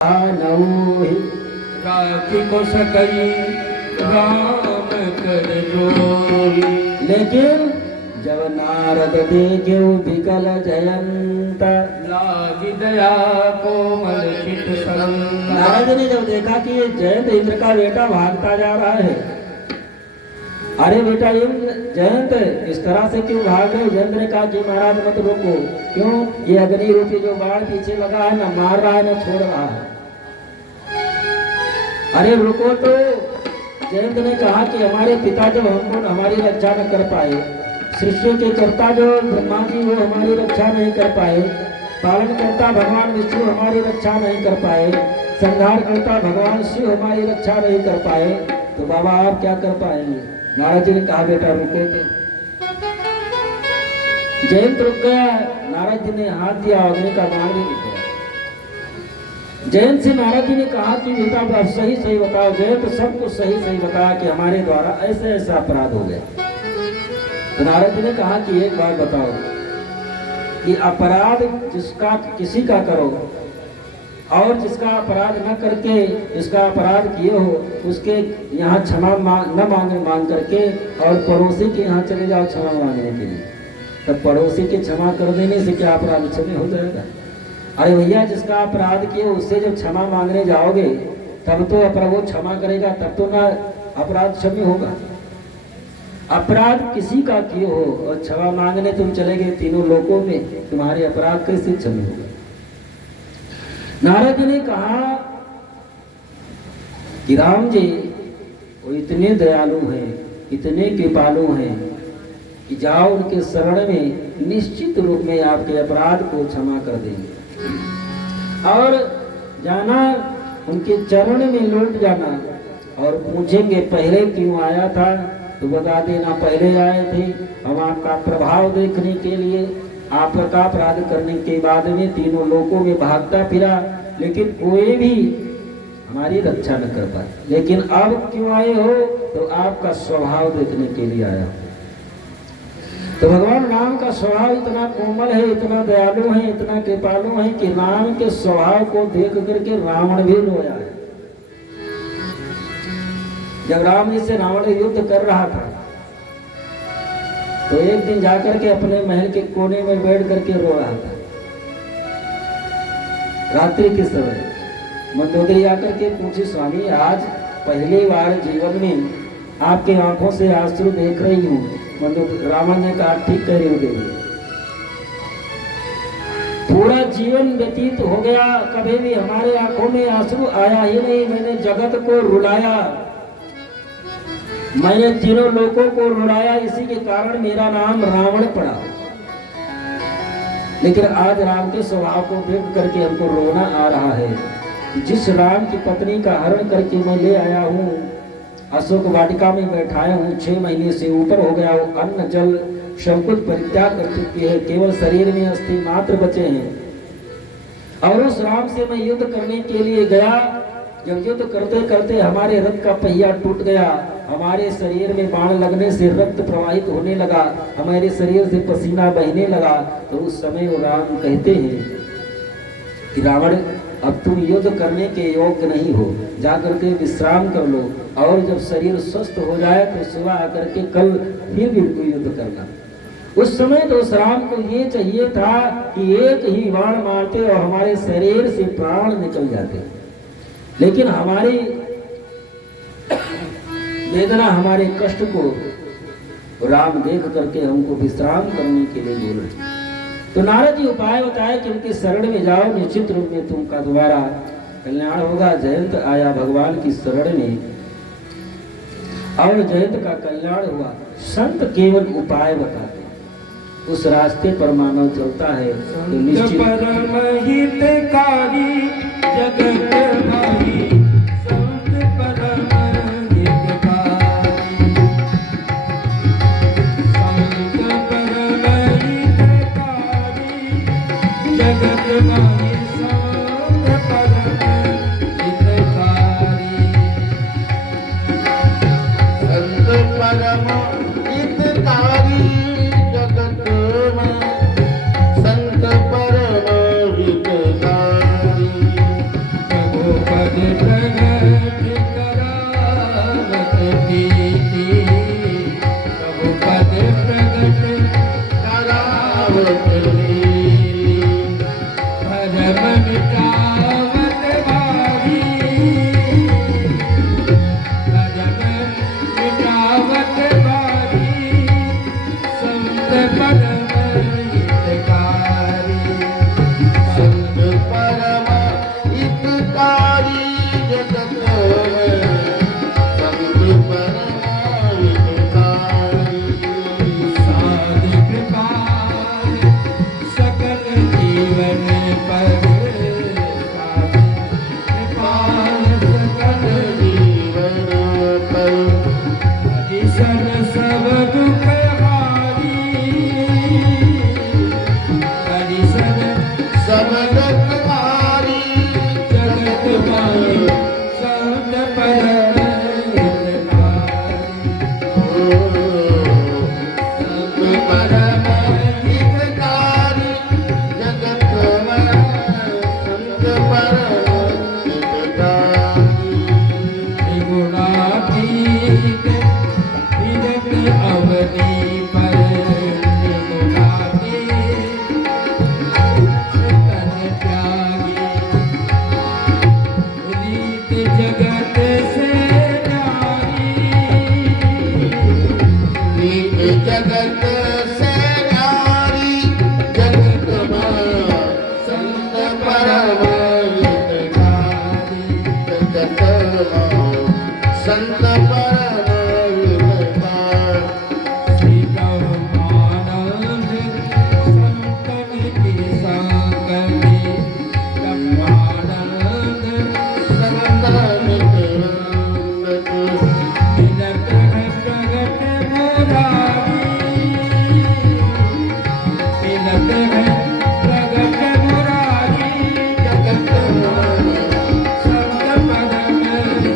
नऊ राखी को सकई राम कर जोरी। लेकिन जब नारद देखे विकल जयंत लागी दया कोमल चित सरंग। नारद ने जब देखा कि ये जयंत इंद्र का बेटा भागता जा रहा है, अरे बेटा इंद्र जयंत इस तरह से क्यों भाग रहे? जयंत ने कहा कि महाराज मत रोको। क्यों? ये अग्नि रूपी जो बाण पीछे लगा है ना मार रहा है ना छोड़ रहा है। अरे रुको तो। जयंत ने कहा कि हमारे पिता जब हमको हमारी रक्षा न कर पाए, सृष्टि के कर्ता जो ब्रह्मा जी वो हमारी रक्षा नहीं कर पाए, पालन करता भगवान विष्णु हमारी रक्षा नहीं कर पाए, संहार करता भगवान शिव हमारी रक्षा नहीं कर पाए, तो बाबा आप क्या कर पाएंगे? नारद जी ने कहा बेटा रुको तो। जयंत रुक गया। नारद जी ने हाथ दिया, अग्नि का बाण भी रुक गया। जयंत से नारद जी ने कहा कि बेटा आप सही सही बताओ। जयंत सबको सही सही बताया कि हमारे द्वारा ऐसे ऐसा अपराध हो गया। तो नारद जी ने कहा कि एक बात बताओ कि अपराध जिसका किसी का करो और जिसका अपराध न करके जिसका अपराध किए हो उसके यहाँ क्षमा न मांग करके और पड़ोसी के यहाँ चले जाओ क्षमा मांगने के लिए, तब पड़ोसी के क्षमा कर देने से क्या अपराध क्षमा हो जाएगा? अरे भैया जिसका अपराध किए उससे जब क्षमा मांगने जाओगे तब तो वो क्षमा करेगा, तब तो ना अपराध क्षमा होगा। अपराध किसी का किए हो और क्षमा मांगने तुम चले गए तीनों लोकों में, तुम्हारे अपराध कैसे क्षमा होगा? नारद जी ने कहा कि राम जी वो इतने दयालु हैं, इतने कृपालु हैं कि जाओ उनके शरण में, निश्चित रूप में आपके अपराध को क्षमा कर देंगे। और जाना उनके चरण में लौट जाना और पूछेंगे पहले क्यों आया था, तो बता देना पहले आए थे हम आपका प्रभाव देखने के लिए, आपका अपराध करने के बाद में तीनों लोकों में भागता फिरा, लेकिन कोई भी हमारी रक्षा न कर पाए। लेकिन अब क्यों आए हो? तो आपका स्वभाव देखने के लिए आया। तो भगवान राम का स्वभाव इतना कोमल है, इतना दयालु है, इतना कृपालु है कि राम के स्वभाव को देख करके रावण भी रोया है। जब राम जी से रावण युद्ध कर रहा था तो एक दिन जाकर के अपने महल के कोने में बैठ करके रो रहा था। रात्रि के समय मंदोदरी आकर के पूछी, स्वामी आज पहली बार जीवन में आपके आंखों से आंसू देख रही हूँ। रावण ने कहा ठीक कह रही हो देवी, पूरा जीवन व्यतीत हो गया, कभी भी हमारे आंखों में आंसू आया ही नहीं। मैंने जगत को रुलाया, मैंने तीनों लोगों को रुलाया, इसी के कारण मेरा नाम रावण पड़ा। लेकिन आज राम के स्वभाव को देख करके हमको रोना आ रहा है। जिस राम की पत्नी का हरण करके मैं ले आया हूँ, अशोक वाटिका में बैठाया हूँ, 6 महीने से ऊपर हो गया, वो अन्न जल सब कुछ परित्याग कर चुकी है, केवल शरीर में अस्थि मात्र बचे हैं। और उस राम से मैं युद्ध करने के लिए गया। जब युद्ध करते करते हमारे रथ का पहिया टूट गया, हमारे शरीर में बाण लगने से रक्त प्रवाहित होने लगा, हमारे शरीर से पसीना बहने लगा, तो उस समय वो राम कहते हैं कि रावण अब तुम युद्ध करने के योग्य नहीं हो, जाकर के विश्राम कर लो, और जब शरीर स्वस्थ हो जाए तो सुबह आकर के कल फिर युद्ध करना। उस समय तो उस राम को ये चाहिए था कि एक ही बाण मारते और हमारे शरीर से प्राण निकल जाते, लेकिन हमारी वेदना हमारे कष्ट को राम देख करके हमको विश्राम करने के लिए बोले। तो नारद जी उपाय बताए कि उनके शरण में जाओ, निश्चित रूप में तुमका दोबारा कल्याण होगा। जयंत आया भगवान की शरण में और जयंत का कल्याण हुआ। संत केवल उपाय बताते, उस रास्ते पर मानव चलता है तो निश्चित परम हितकारी जगत भाई, संत परम हितकारी, संत परम हितकारी जगत भाई, संत परम हितकारी, संत परम हितकारी जगत में, संत परम हितकारी। पद प्रगट करावत प्रीति प्रभु पद प्रगट करावत लीली भरम मिटावत भारी भरम मिटावत भारी संत परम हितकारी संत परम हितकारी जगत में संत परम हितकारी साध कृपाल सकल जीवन पर साध कृपाल सकल जीवन पर ईशन सब दुख हारी हरिशन सब दुखहारी जगत माई संत परम हितकारी संत परम हितकारी जगत में संत परम हितकारी गुणातीत विरत अवधि पर गुणातीत तन त्यागी रीत जगत से न्यारी रीत जगत से न्यारी जगत में संत परम हितकारी जगत में संत परम हितकारी श्री ब्रह्मानंद संतन की संगति ब्रह्मानंद संतन मिलत है प्रगट मुरारी मिलत है प्रगट मुरारी जगत में संत परम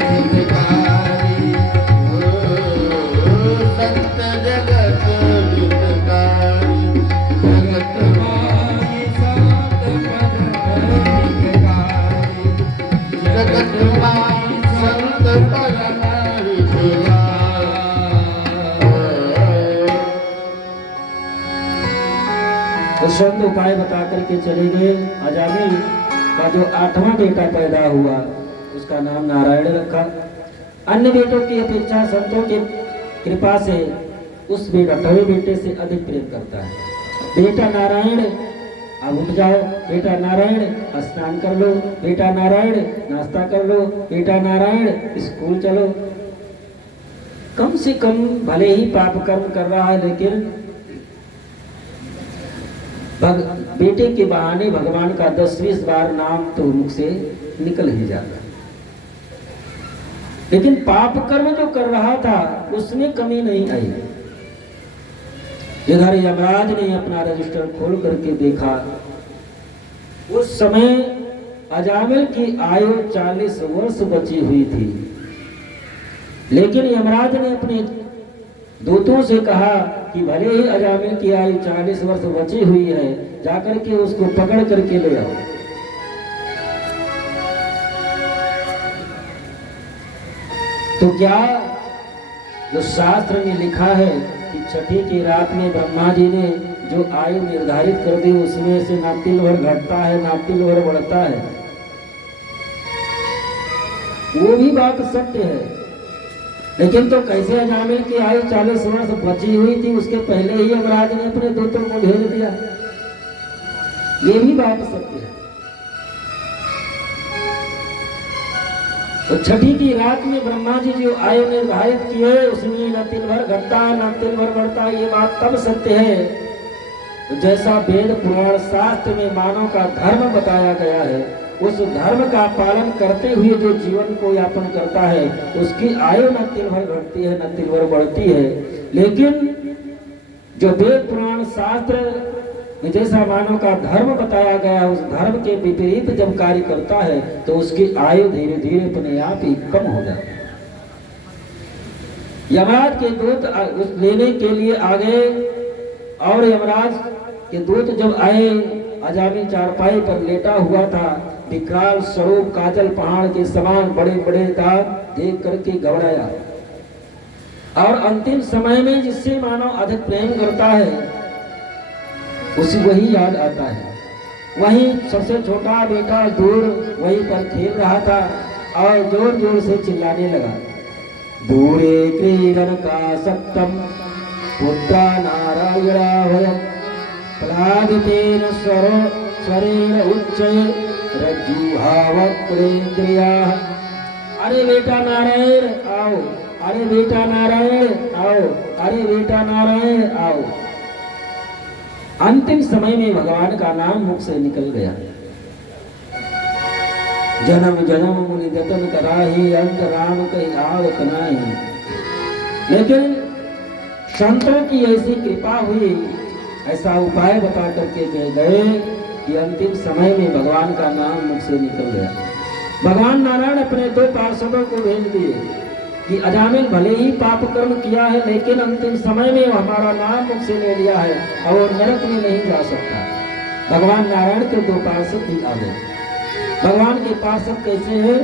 हितकारी संत जगत हितकारी जगत माई संत परम हितकारी जगत माई संत परम हितकारी तो संत उपाय बता करके चले गए। अजामिल का जो 8वां बेटा पैदा हुआ उसका नाम नारायण रखा। अन्य बेटों की अपेक्षा संतों की कृपा से उस 8वें बेटे से अधिक प्रेम करता है। बेटा नारायण अब उठ जाओ, बेटा नारायण स्नान कर लो, बेटा नारायण नाश्ता कर लो, बेटा नारायण स्कूल चलो। कम से कम भले ही पाप कर्म कर रहा है लेकिन बेटे के बहाने भगवान का 10-20 बार नाम तो मुख से निकल ही जाता। लेकिन पाप कर्म जो कर रहा था उसमें कमी नहीं आई। इधर यमराज ने अपना रजिस्टर खोल करके देखा, उस समय अजामिल की आयु 40 वर्ष बची हुई थी। लेकिन यमराज ने अपने दूतों से कहा कि भले ही अजामिल की आयु 40 वर्ष बची हुई है, जाकर के उसको पकड़ करके ले आओ। तो क्या जो शास्त्र में लिखा है कि छठी की रात में ब्रह्मा जी ने जो आयु निर्धारित कर दी उसमें से ना तिल भर घटता है ना तिल भर बढ़ता है, वो भी बात सत्य है। लेकिन तो कैसे अजामिल की आयु 40 वर्ष बची हुई थी, उसके पहले ही यमराज ने अपने दूतों को भेज दिया, ये भी बात सत्य है। तो छठी की रात में ब्रह्मा जी जो आयु निर्धारित किए उसमें न तिल भर घटता है न तिल भर बढ़ता है, ये बात तब सत्य है तो जैसा वेद पुराण शास्त्र में मानव का धर्म बताया गया है, उस धर्म का पालन करते हुए जो जीवन को यापन करता है उसकी आयु न तिल भर घटती है न तिल भर बढ़ती है। लेकिन जो वेद पुराण शास्त्र में जैसा मानव का धर्म बताया गया, उस धर्म के विपरीत जब कार्य करता है तो उसकी आयु धीरे धीरे अपने आप ही कम हो जाती है। यमराज के दूत उस लेने के लिए आ गए और यमराज के दूत जब आए, अजामिल चारपाई पर लेटा हुआ था, विकराल स्वरूप काजल पहाड़ के समान बड़े बड़े दांत देख करके घबराया। और अंतिम समय में जिससे मानव अधिक प्रेम करता है उसी वही याद आता है। वहीं सबसे छोटा बेटा दूर वहीं पर खेल रहा था और जोर जोर से चिल्लाने लगा, दूरे क्रीडन का सत्तम पुत्रा नारायणाभयम प्लावितेन स्वरेण उच्चये रज्जुहावक्रेन्द्रियाः। अरे बेटा नारायण आओ, अरे बेटा नारायण आओ, अरे बेटा नारायण आओ। अंतिम समय में भगवान का नाम मुख से निकल गया। जन्म जन्म मुनि जतन कराही, अंत राम कही आवत नाही। लेकिन संतों की ऐसी कृपा हुई, ऐसा उपाय बता करके कह गए कि अंतिम समय में भगवान का नाम मुख से निकल गया। भगवान नारायण अपने 2 पार्षदों को भेज दिए कि अजामिल भले ही पाप कर्म किया है लेकिन अंतिम समय में हमारा नाम मुख से ले लिया है और वो नरक में नहीं जा सकता। भगवान नारायण के 2 पार्षद भी आ गए। भगवान के पार्षद कैसे हैं?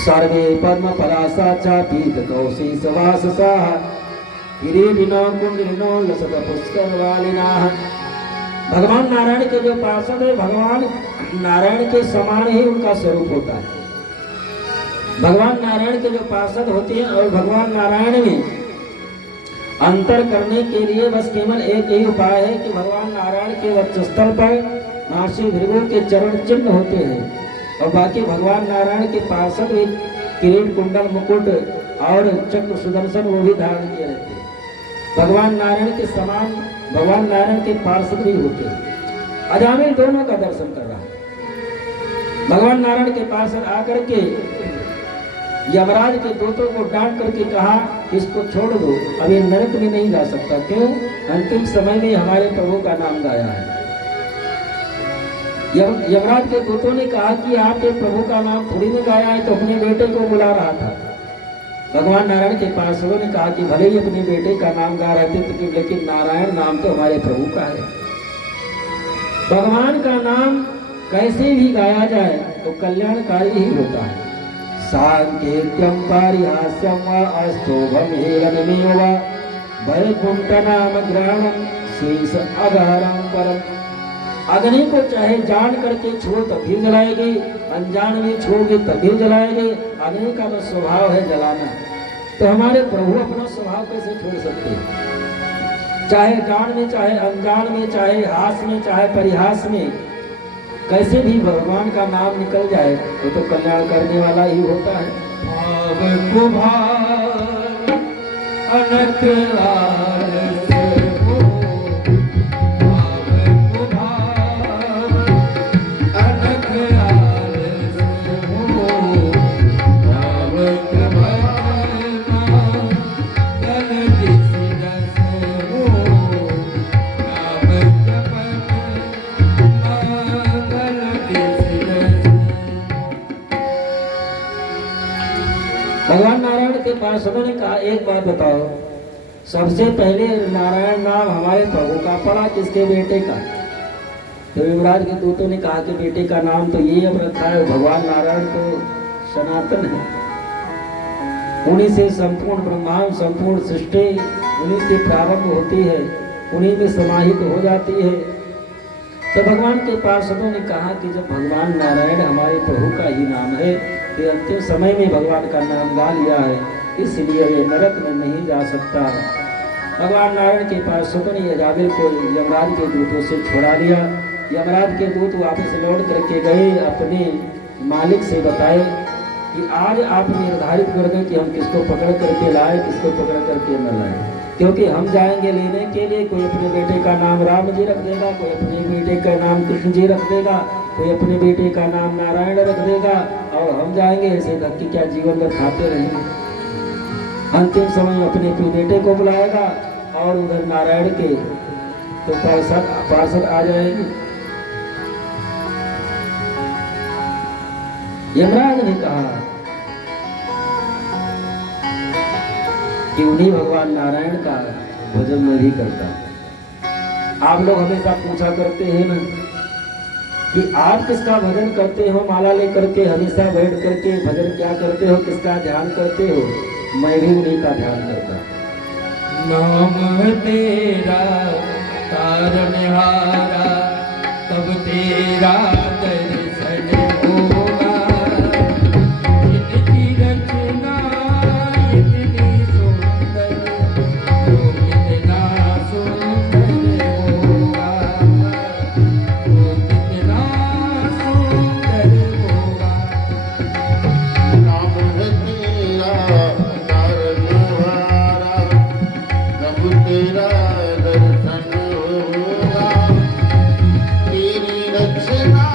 सर्वे पद्म पलासा चापीत कौशीस वाससाः किरीटिनो कुंडलिनो लसत पुष्कर वालिनाः। भगवान नारायण के जो पार्षद है, भगवान नारायण के समान ही उनका स्वरूप होता है। भगवान नारायण के जो पार्षद होते हैं और भगवान नारायण में अंतर करने के लिए बस केवल एक ही उपाय है कि भगवान नारायण के वक्षस्थल पर महर्षि भृगु के चरण चिन्ह होते हैं और बाकी भगवान नारायण के पार्षद भी किरीट कुंडल मुकुट और चक्र सुदर्शन वो भी धारण किए रहते हैं। भगवान नारायण के समान भगवान नारायण के पार्षद भी होते हैं। अजामिल दोनों का दर्शन कर रहा है। भगवान नारायण के पार्षद आकर के यमराज के दूतों को डांट करके कहा, इसको छोड़ दो, अब ये नरक में नहीं जा सकता। क्यों? अंतिम समय में हमारे प्रभु का नाम गाया है। यमराज के दूतों ने कहा कि आपके प्रभु का नाम थोड़ी ने गाया है, तो अपने बेटे को बुला रहा था। भगवान नारायण के पार्षदों ने कहा कि भले ही अपने बेटे का नाम गा रहे थे लेकिन नारायण नाम तो हमारे प्रभु का है। भगवान का नाम कैसे भी गाया जाए तो कल्याणकारी ही होता है। सांकेत्यम पारिहास्यम वा अस्तोभम हेलनमेव वा वैकुंठ नाम ग्रहणम शेष अगारम परम। अग्नि को चाहे जान करके छो तब भी जलाएगी, अनजान में छोगे तब भी जलाएगी। अग्नि का तो स्वभाव है जलाना, तो हमारे प्रभु अपना स्वभाव कैसे छोड़ सकते हैं? चाहे जान में, चाहे अनजान में, चाहे हास में, चाहे परिहास में, कैसे भी भगवान का नाम निकल जाए वो तो कल्याण करने वाला ही होता है। भाव को भाव अनक लाल से हो, भाव को भाव अनक लाल से हो, भाव को भाव जल किसी रस हो, नाम जपत मंगल किसी रस। भगवान नारायण के पार्षदों ने कहा, एक बात बताओ, सबसे पहले नारायण नाम हमारे प्रभु का पड़ा, किसके बेटे का? तो युवराज के दूतों ने कहा कि बेटे का नाम तो ये अब रखा है, भगवान नारायण तो सनातन है, उन्हीं से संपूर्ण ब्रह्मांड, संपूर्ण सृष्टि उन्हीं से प्रारंभ होती है, उन्हीं में समाहित हो जाती है। तो भगवान के पार्षदों ने कहा कि जब भगवान नारायण हमारे प्रभु का ही नाम है तो अंतिम समय में भगवान का नाम गा लिया है, इसलिए ये नरक में नहीं जा सकता। भगवान नारायण के पार्षदों ने यजाबिल को यमराज के दूतों से छुड़ा दिया। यमराज के दूत वापस लौट करके गए, अपने मालिक से बताए कि आज आप निर्धारित कर दें कि हम किसको पकड़ करके लाए, किसको पकड़ करके न लाए, क्योंकि हम जाएंगे लेने के लिए। कोई अपने बेटे का नाम राम जी रख देगा, कोई अपने बेटे का नाम कृष्ण जी रख देगा, कोई अपने बेटे का नाम नारायण रख देगा, और हम जाएंगे ऐसे धक्के क्या जीवन में खाते रहेंगे। अंतिम समय अपने बेटे को बुलाएगा और उधर नारायण के तो पार्षद आ जाएंगे। यमराज ने कहा कि उन्हीं भगवान नारायण का भजन मैं भी करता हूं। आप लोग हमेशा पूछा करते हैं ना कि आप किसका भजन करते हो, माला लेकर के हमेशा बैठ करके भजन क्या करते हो, किसका ध्यान करते हो? मैं भी उन्हीं का ध्यान करता हूँ। नाम तेरा तारनहारा, तब तेरा दर्शन होगा। इनकी रचना इतनी सुंदर, तो कितना सुंदर होगा, तो कितना सुंदर होगा। नाम है तेरा तारनहारा, तब तेरा दर्शन होगा। तेरी रचना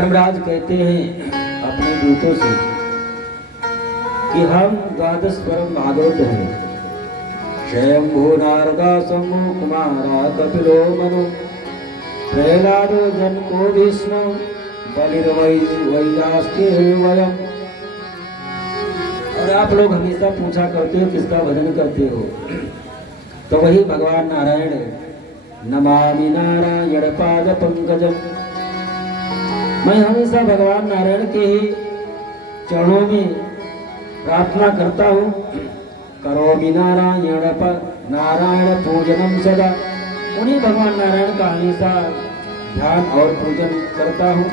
धर्मराज कहते हैं अपने दूतों से कि हम द्वादश परम भागवत हैं। शंभु नारदा शंभु कुमारा कपिलो मनु प्रहलादो जनको विष्णु बलिर्वैजास्ते वयम। और आप लोग हमेशा पूछा करते हो किसका भजन करते हो, तो वही भगवान नारायण नमामि नारायण पाद पंकजम। मैं हमेशा भगवान नारायण के ही चरणों में प्रार्थना करता हूँ। करोमि नारायण पूजनम सदा। उन्हीं भगवान नारायण का हमेशा ध्यान और पूजन करता हूँ।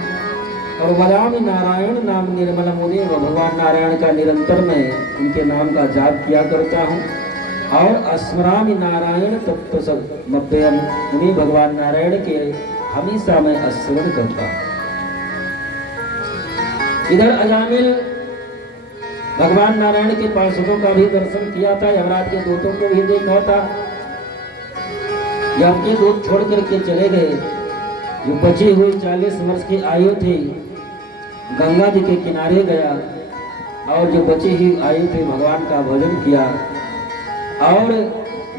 और वदामि नारायण नाम निर्मल मुदे, भगवान नारायण का निरंतर मैं उनके नाम का जाप किया करता हूँ। और स्मरामि नारायण तत्व सब मभ्यम, उन्हीं भगवान नारायण के हमेशा मैं स्मरण करता हूँ। इधर अजामिल भगवान नारायण के पार्षदों का भी दर्शन किया था, यमराज के दूतों को भी देखा था। यम के दूत छोड़ करके चले गए। जो बची हुई 40 वर्ष की आयु थी, गंगा जी के किनारे गया और जो बची हुई आयु थी भगवान का भजन किया। और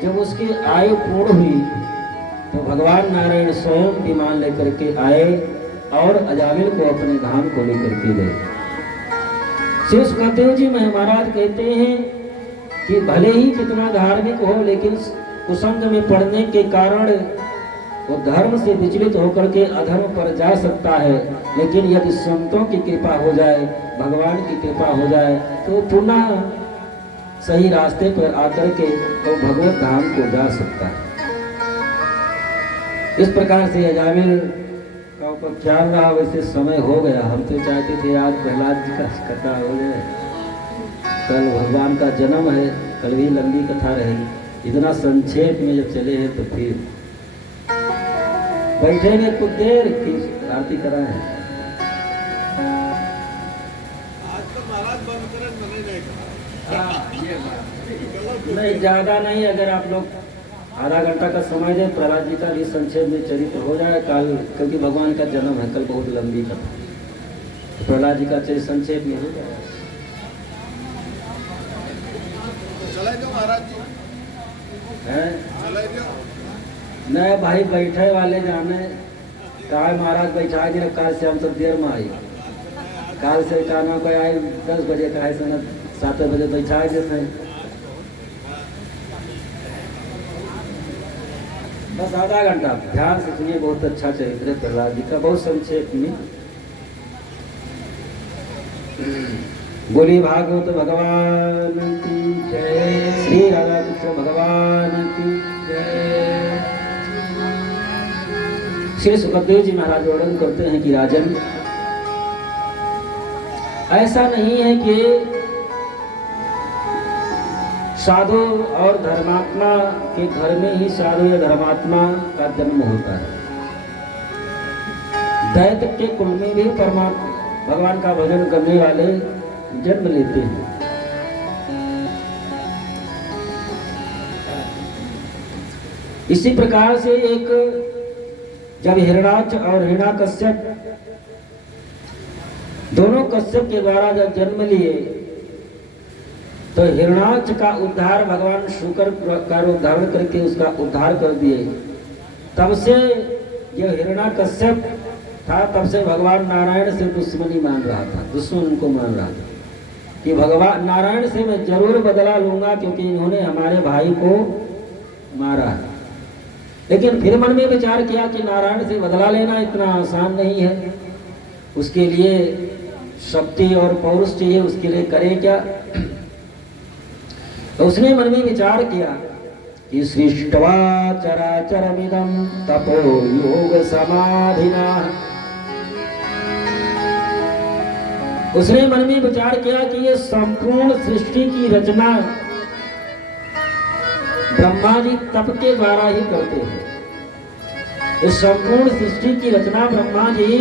जब उसकी आयु पूर्ण हुई तो भगवान नारायण स्वयं विमान लेकर के आए और अजामिल को अपने धाम को लेकर के गए। श्री सुखदेव जी महाराज कहते हैं कि भले ही कितना धार्मिक हो, लेकिन कुसंग में पड़ने के कारण वो धर्म से विचलित होकर के अधर्म पर जा सकता है। लेकिन यदि संतों की कृपा हो जाए, भगवान की कृपा हो जाए, तो पुनः सही रास्ते पर आकर के वो भगवत धाम को जा सकता है। इस प्रकार से अजामिल का उपख्यान रहा। वैसे समय हो गया, हम तो चाहते थे आज प्रहलाद जी का कथा हो जाए। कल भगवान का जन्म है, कल भी लंबी कथा रहेगी। इतना संक्षेप में जब चले हैं तो फिर बैठेंगे कुछ देर, फिर आरती कराएं। आज तो महाराज बंद करें मने नहीं नहीं ज्यादा नहीं, अगर आप लोग आधा घंटा का समय दे, प्रहलाद जी का भी संक्षेप में चरित्र हो जाए कल, क्योंकि भगवान का जन्म है, कल बहुत लंबी कथा। तो प्रहलाद जी का चरित्र संक्षेप में हो जाए। चले जाओ महाराज जी, चले जाओ। नए भाई बैठे वाले जाने कहा महाराज बैठा दिया, काल से हम सब देर में आई। काल से कहना कोई आई 10 बजे का है, 7 बजे बैठा देते हैं। बस आधा घंटा ध्यान से सुनिए, बहुत अच्छा चरित्र है प्रहलाद जी का, बहुत संक्षेप में। बोली भागवत भगवान की जय, श्री राधा कृष्ण भगवान की जय। श्री सुखदेव जी महाराज वर्णन करते हैं कि राजन, ऐसा नहीं है कि साधु और धर्मात्मा के घर में ही साधु या धर्मात्मा का जन्म होता है। दैत्य के कुल में भी परमात्मा भगवान का भजन करने वाले जन्म लेते हैं। इसी प्रकार से एक जब हिरणाक्ष और हिरण्याकश्यप दोनों कश्यप के द्वारा जब जन्म लिए, तो हिरणाक्ष का उद्धार भगवान शुक्र का रूप धारण करके उसका उद्धार कर दिए। तब से जो हिरण्याकश्यप था, तब से भगवान नारायण से दुश्मनी मान रहा था, दुश्मन उनको मान रहा था कि भगवान नारायण से मैं जरूर बदला लूंगा, क्योंकि इन्होंने हमारे भाई को मारा है। लेकिन फिर मन में विचार किया कि नारायण से बदला लेना इतना आसान नहीं है, उसके लिए शक्ति और पौरुष चाहिए, उसके लिए करें क्या। तो उसने मन में विचार किया कि सृष्ट्वा चराचरमिदं तपो योग समाधिना। उसने मन में विचार किया कि ये संपूर्ण सृष्टि की रचना ब्रह्मा जी तप के द्वारा ही करते हैं। इस संपूर्ण सृष्टि की रचना ब्रह्मा जी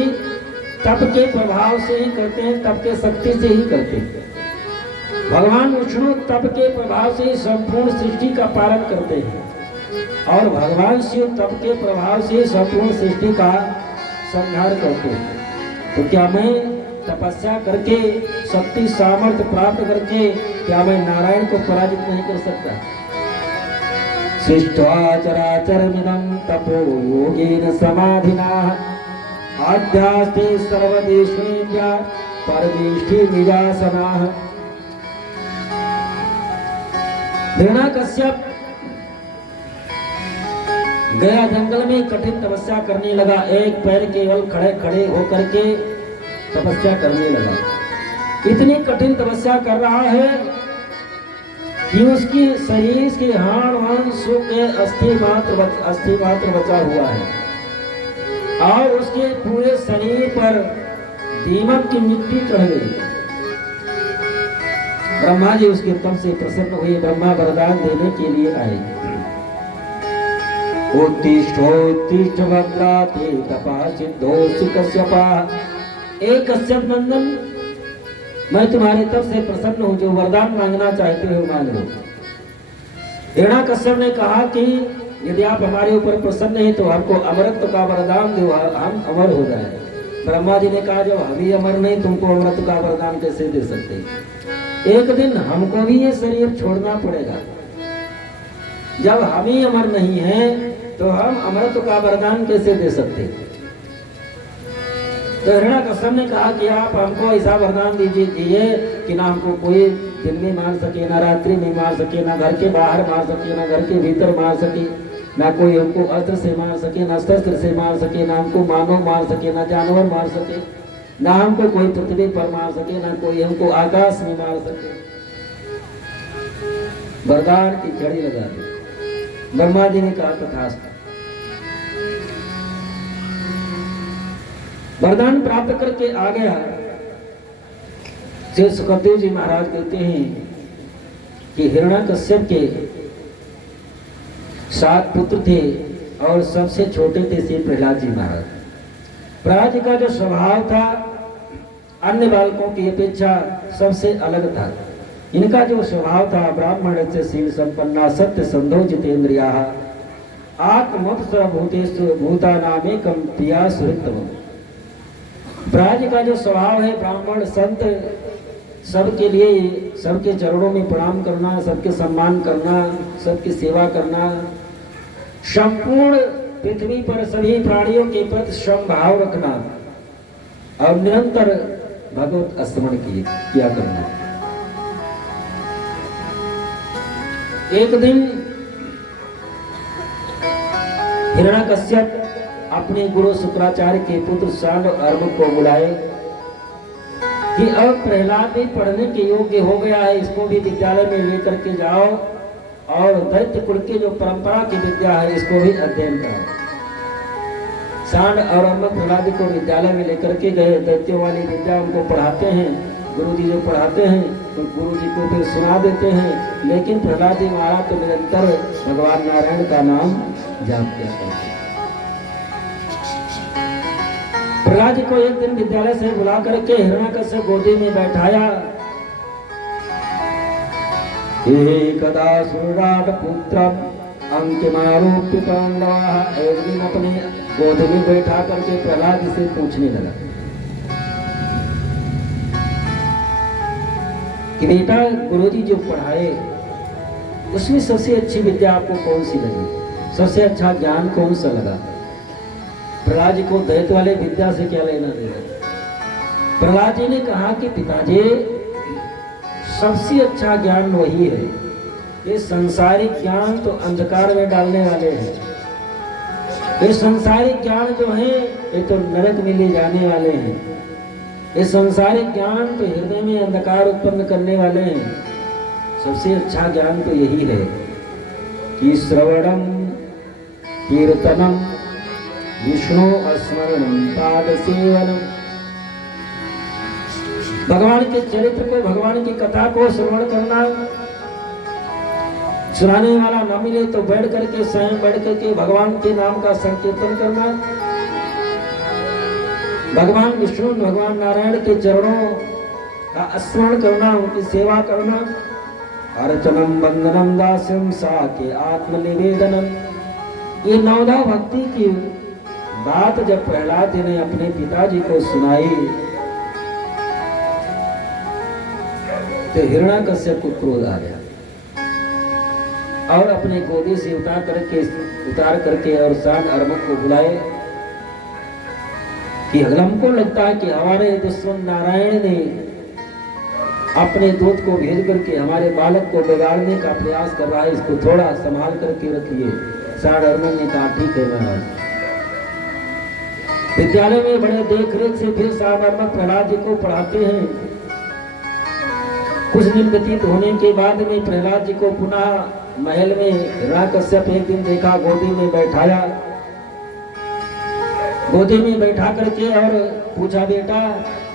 तप के प्रभाव से ही करते हैं, तप के शक्ति से ही करते हैं। भगवान विष्णु तप के प्रभाव से ही संपूर्ण सृष्टि का पालन करते हैं और भगवान शिव तप के प्रभाव से संपूर्ण सृष्टि का संहार करते हैं। तो क्या मैं तपस्या करके शक्ति सामर्थ्य प्राप्त करके क्या मैं नारायण को पराजित नहीं कर सकता? सृष्ट्वा चराचरमिदं तपो योगेन समाधिना आध्यास्ते सर्वदेशेभ्यः परमेष्ठि निवासनाः। हिरण्याकश्यप गया जंगल में कठिन तपस्या करने लगा। एक पैर केवल खड़े खड़े होकर के तपस्या करने लगा। इतनी कठिन तपस्या कर रहा है कि उसकी शरीर के हाड़ मांस सूख के अस्थि मात्र बचा हुआ है और उसके पूरे शरीर पर दीमक की मिट्टी चढ़ गई। ब्रह्मा जी उसके तप से प्रसन्न हुए, ब्रह्मा वरदान देने के लिए आए। उत्तिष्ठोत्तिष्ठ भद्राते तपः सिद्धोऽसि कश्यपा। एक कश्यप नंदन, मैं तुम्हारे तप से प्रसन्न हूं, जो वरदान मांगना चाहते हो मांग लो। हिरण्याकश्यप ने कहा कि यदि आप हमारे ऊपर प्रसन्न हैं तो हमको अमरत्व का वरदान दो, हम अमर हो जाए। ब्रह्मा जी ने कहा जब हम ही अमर नहीं तुमको अमरत्व का वरदान कैसे दे सकते? एक दिन हमको भी ये शरीर छोड़ना पड़ेगा। जब हम ही अमर नहीं हैं तो हम अमरत्व का वरदान कैसे दे सकते? तो हिरण्याकश्यप ने कहा कि आप हमको ऐसा वरदान दीजिए कि ना हमको कोई दिन में मार सके, ना रात्रि में मार सके, ना घर के बाहर मार सके, ना घर के भीतर मार सके, ना कोई हमको अस्त्र से मार सके, ना शस्त्र से मार सके, ना हमको मानव मार सके, ना जानवर मार सके, ना हमको कोई पृथ्वी पर मार सके, ना कोई हमको आकाश में मार सके। वरदान की जड़ी लगा दी। ब्रह्मा जी ने कहा तथास्तु। वरदान प्राप्त करके आ गया। श्री सुखदेव जी महाराज कहते हैं कि हिरण्याकश्यप के 7 पुत्र थे और सबसे छोटे थे श्री प्रहलाद जी महाराज। प्रहलाद जी का जो स्वभाव था अन्य बालकों की अपेक्षा सबसे अलग था। इनका जो स्वभाव था ब्राह्मण से शील संपन्ना सत्य संधो जितेन्द्रिया आत्मत सर्वभूतेषु भूतानामेकं प्रिया सुहृतम। प्रहलाद जी का जो स्वभाव है ब्राह्मण संत सबके लिए सबके चरणों में प्रणाम करना, सबके सम्मान करना, सबकी सेवा करना, संपूर्ण पृथ्वी पर सभी प्राणियों के प्रति समभाव रखना और निरंतर भगवत स्मरण किया करना। एक दिन हिरण्याकश्यप अपने गुरु शुक्राचार्य के पुत्र सांड और अर्म को बुलाए कि अब प्रहलाद भी पढ़ने के योग्य हो गया है, इसको भी विद्यालय में लेकर के जाओ और दैत्य कुल की जो परंपरा की विद्या है इसको भी अध्ययन कराओ। सांड और अर्म प्रहलाद को विद्यालय में लेकर के गए। दैत्यों वाली विद्या उनको पढ़ाते हैं, गुरुजी जो पढ़ाते हैं तो गुरुजी को फिर सुना देते हैं। लेकिन प्रहलाद जी महाराज तो निरंतर भगवान नारायण का नाम जाप किया करते। प्रहलाद जी को एक दिन विद्यालय से बुला करके हिरण्याकश्यप गोदी में बैठाया। एकदा सुराट पुत्रम अंकिमारोप्य पांडवाः। एक दिन अपने गोदी में बैठा करके प्रहलाद जी से पूछने लगा कि बेटा गुरुजी जो पढ़ाए उसमें सबसे अच्छी विद्या आपको कौन सी लगी, सबसे अच्छा ज्ञान कौन सा लगा? प्रहलाद जी को दैत्य वाले विद्या से क्या लेना देना। प्रहलाद जी ने कहा कि पिताजी सबसे अच्छा ज्ञान वही है, ये संसारिक ज्ञान तो अंधकार में डालने वाले हैं, ये संसारिक ज्ञान जो है ये तो नरक में ले जाने वाले हैं, ये संसारिक ज्ञान तो हृदय में अंधकार उत्पन्न करने वाले हैं। सबसे अच्छा ज्ञान तो यही है कि श्रवणम कीर्तनम विष्णु स्मरणम पाद सेवनम। भगवान के चरित्र को, भगवान की कथा को श्रवण करना। सुनाने वाला न मिले तो बैठ करके स्वयं बैठ करके भगवान के नाम का संकीर्तन करना। भगवान विष्णु भगवान नारायण के चरणों का स्मरण करना, उनकी सेवा करना। अर्चनम वंदनम दास्यम साके आत्मनिवेदनम। ये नवधा भक्ति की बात जब प्रहलाद जी ने अपने पिताजी को सुनाई तो हिरण्याकश्यप को क्रोध आ गया और अपने गोदी से उतार करके और शांत अर्मक को बुलाए कि हमको लगता है कि हमारे दुश्मन नारायण ने अपने दूत को भेज करके हमारे बालक को बिगाड़ने का प्रयास कर रहा है, इसको थोड़ा संभाल करके रखिए। शांत अर्मक ने कहा ठीक है महाराज। विद्यालय में बड़े देख रेख से फिर शांत अर्मक प्रहलाद जी को पढ़ाते हैं। कुछ दिन व्यतीत होने के बाद में प्रहलाद जी को पुनः महल में हिरण्याकश्यप एक दिन देखा, गोदी में बैठाया, गोदी में बैठा करके और पूछा बेटा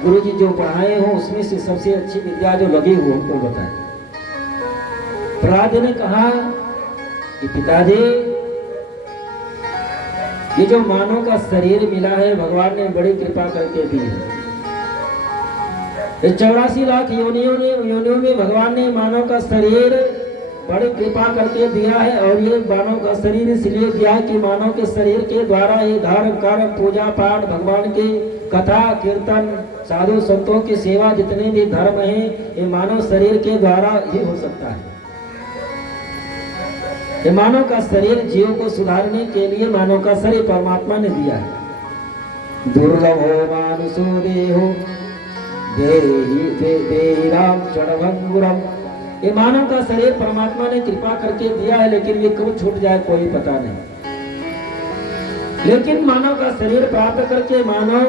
गुरुजी जो पढ़ाए हो उसमें से सबसे अच्छी विद्या जो लगी हो हमको बताएं। प्रहलाद ने कहा कि पिताजी ये जो मानव का शरीर मिला है भगवान ने बड़ी कृपा करके दी है। 84 लाख योनियों में भगवान ने मानव का शरीर बड़ी कृपा करके दिया है और ये मानव का शरीर इसलिए दिया कि मानव के शरीर के द्वारा ये धर्म कर्म पूजा पाठ भगवान की कथा कीर्तन साधु संतों की सेवा जितने भी धर्म हैं ये मानव शरीर के द्वारा ही हो सकता है। ये मानव का शरीर जीव को सुधारने के लिए मानव का शरीर परमात्मा ने दिया है। दुर्लभो मानुषो देहो देहि राम चढ़वंगुरम। ये मानव का शरीर परमात्मा ने कृपा करके दिया है, लेकिन ये कब छूट जाए कोई पता नहीं। लेकिन मानव का शरीर प्राप्त करके मानव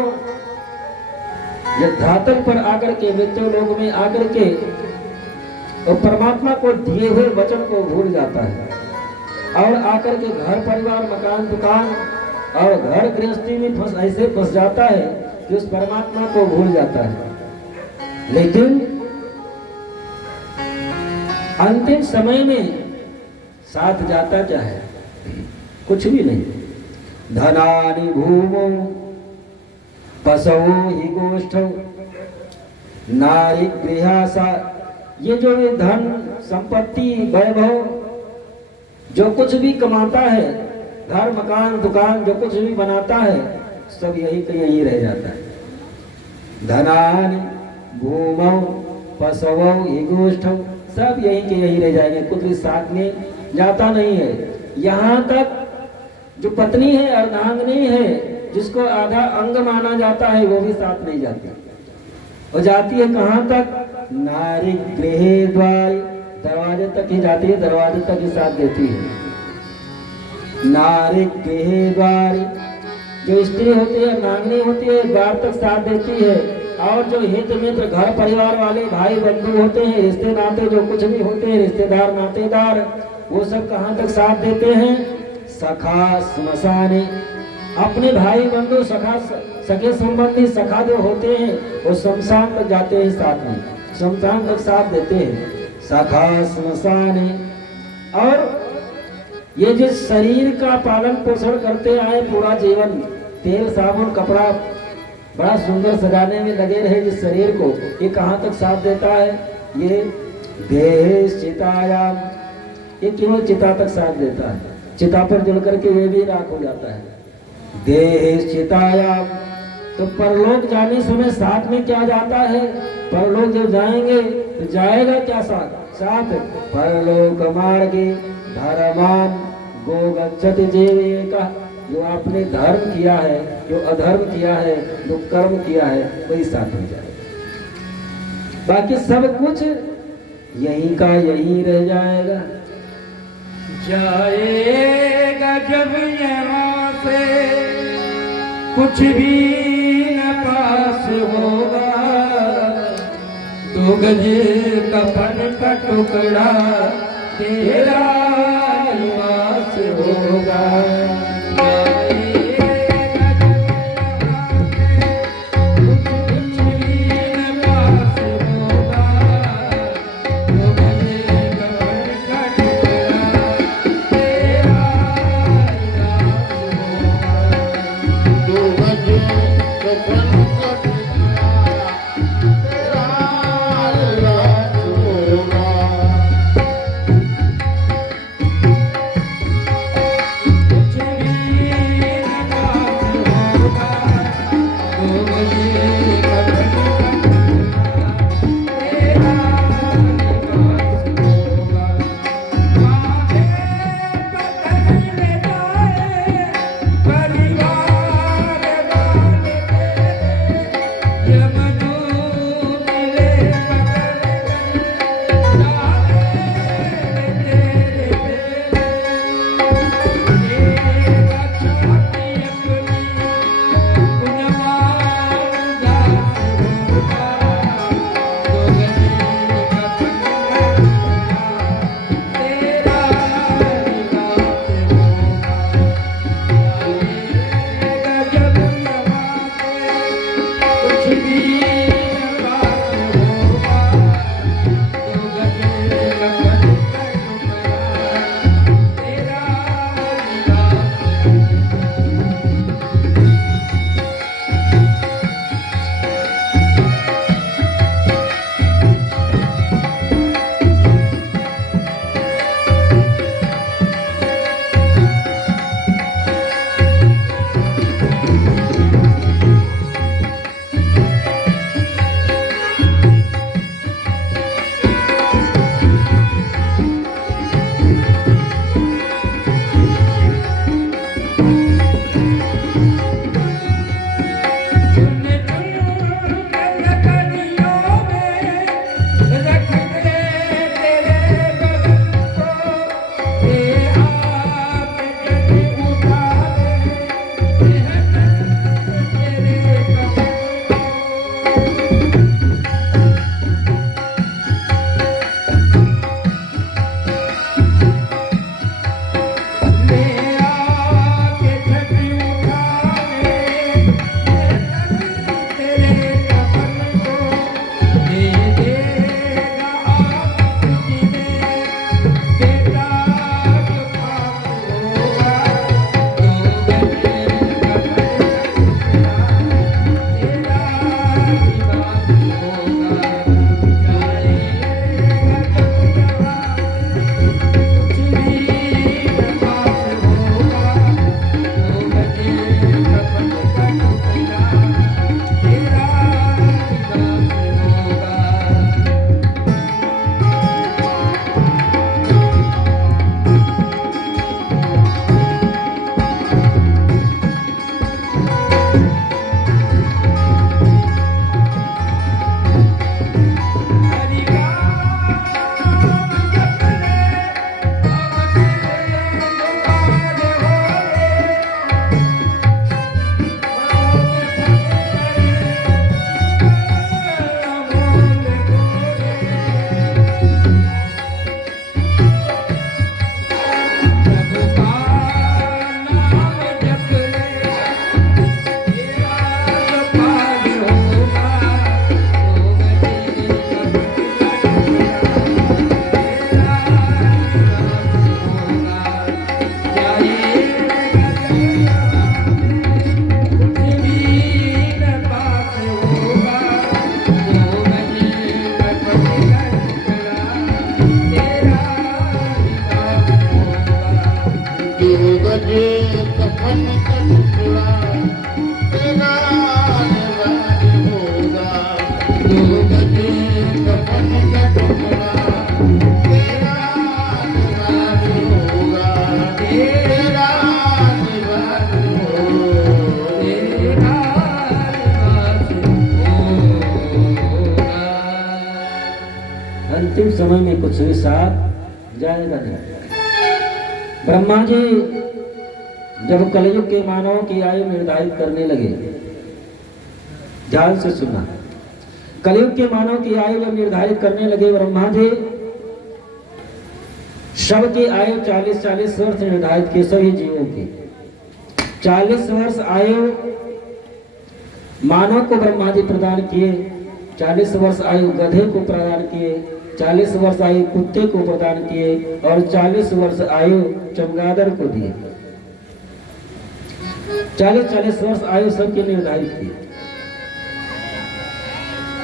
जब धरातल पर आकर के मृत्यु लोक में आकर के तो परमात्मा को दिए हुए वचन को भूल जाता है और आकर के घर परिवार मकान दुकान और घर गृहस्थी में ऐसे फंस जाता है कि उस परमात्मा को भूल जाता है। लेकिन अंतिम समय में साथ जाता क्या है? कुछ भी नहीं। धनानि भूमो पशवो हि गोष्ठो नारी गृहासा। ये जो ये धन संपत्ति वैभव जो कुछ भी कमाता है, घर मकान दुकान जो कुछ भी बनाता है, सब यही का यही रह जाता है। धनानि भूमौ पशवो हि गोष्ठौ, सब यही के यही रह जाएंगे, कुछ भी साथ में जाता नहीं है। यहाँ तक जो पत्नी है अर्धांगिनी है, जिसको आधा अंग माना जाता है, वो भी साथ नहीं जाती। वो जाती है कहाँ तक? नारी गृहे द्वार, दरवाजे तक ही जाती है, दरवाजे तक ही साथ देती है। नारी गृहे द्वार, जो स्त्री होती है नांगनी होती है, द्वार तक साथ देती है। और जो हित मित्र घर परिवार वाले भाई बंधु होते हैं, रिश्ते नाते जो कुछ भी होते हैं, रिश्तेदार नातेदार, वो सब कहाँ तक साथ देते हैं? सखा स्मशाने, अपने भाई बंधु सखा सके संबंधी सखा जो होते हैं वो शमशान तक जाते हैं, साथ में शमशान तक साथ देते हैं। सखा स्मशाने। और ये जो शरीर का पालन पोषण करते आए पूरा जीवन, तेल साबुन कपड़ा बड़ा सुंदर सजाने में लगे रहे जिस शरीर को, ये कहाँ तक साथ देता है? ये देह चितायाम, ये केवल चिता तक साथ देता है। चिता पर जल करके ये भी राख हो जाता है। देह चितायाम। तो परलोक जाने समय साथ में क्या जाता है? परलोक जब जाएंगे तो जाएगा क्या साथ? परलोक मार्गे धर्मान गो गच्छति जीवेका। जो आपने धर्म किया है, जो अधर्म किया है, जो कर्म किया है, वही साथ में जाएगा। बाकी सब कुछ यहीं का यहीं रह जाएगा। जाएगा जब यहाँ से कुछ भी न पास होगा, 2 गज कफन का टुकड़ा तेरा निवास होगा। तेरा कफन का टुकड़ा तेरा निवाज होगा। दो गजे कफन का टुकड़ा तेरा निवाज होगा। तेरा निवाज होगा। तेरा अंतिम समय में कुछ भी साथ जाएगा नहीं। ब्रह्मा जी जब कलयुग के मानवों की आयु निर्धारित करने लगे, ध्यान से सुनना, कलयुग के मानव की आयु जब निर्धारित करने लगे ब्रह्मा जी, सबकी आयु 40-40 वर्ष निर्धारित की, सभी जीवों की 40 वर्ष आयु मानव को ब्रह्मा जी प्रदान किए, 40 वर्ष आयु गधे को प्रदान किए, 40 वर्ष आयु कुत्ते को प्रदान किए और 40 वर्ष आयु चमगादड़ को दिए। 40-40 वर्ष आयु सबकी निर्धारित की।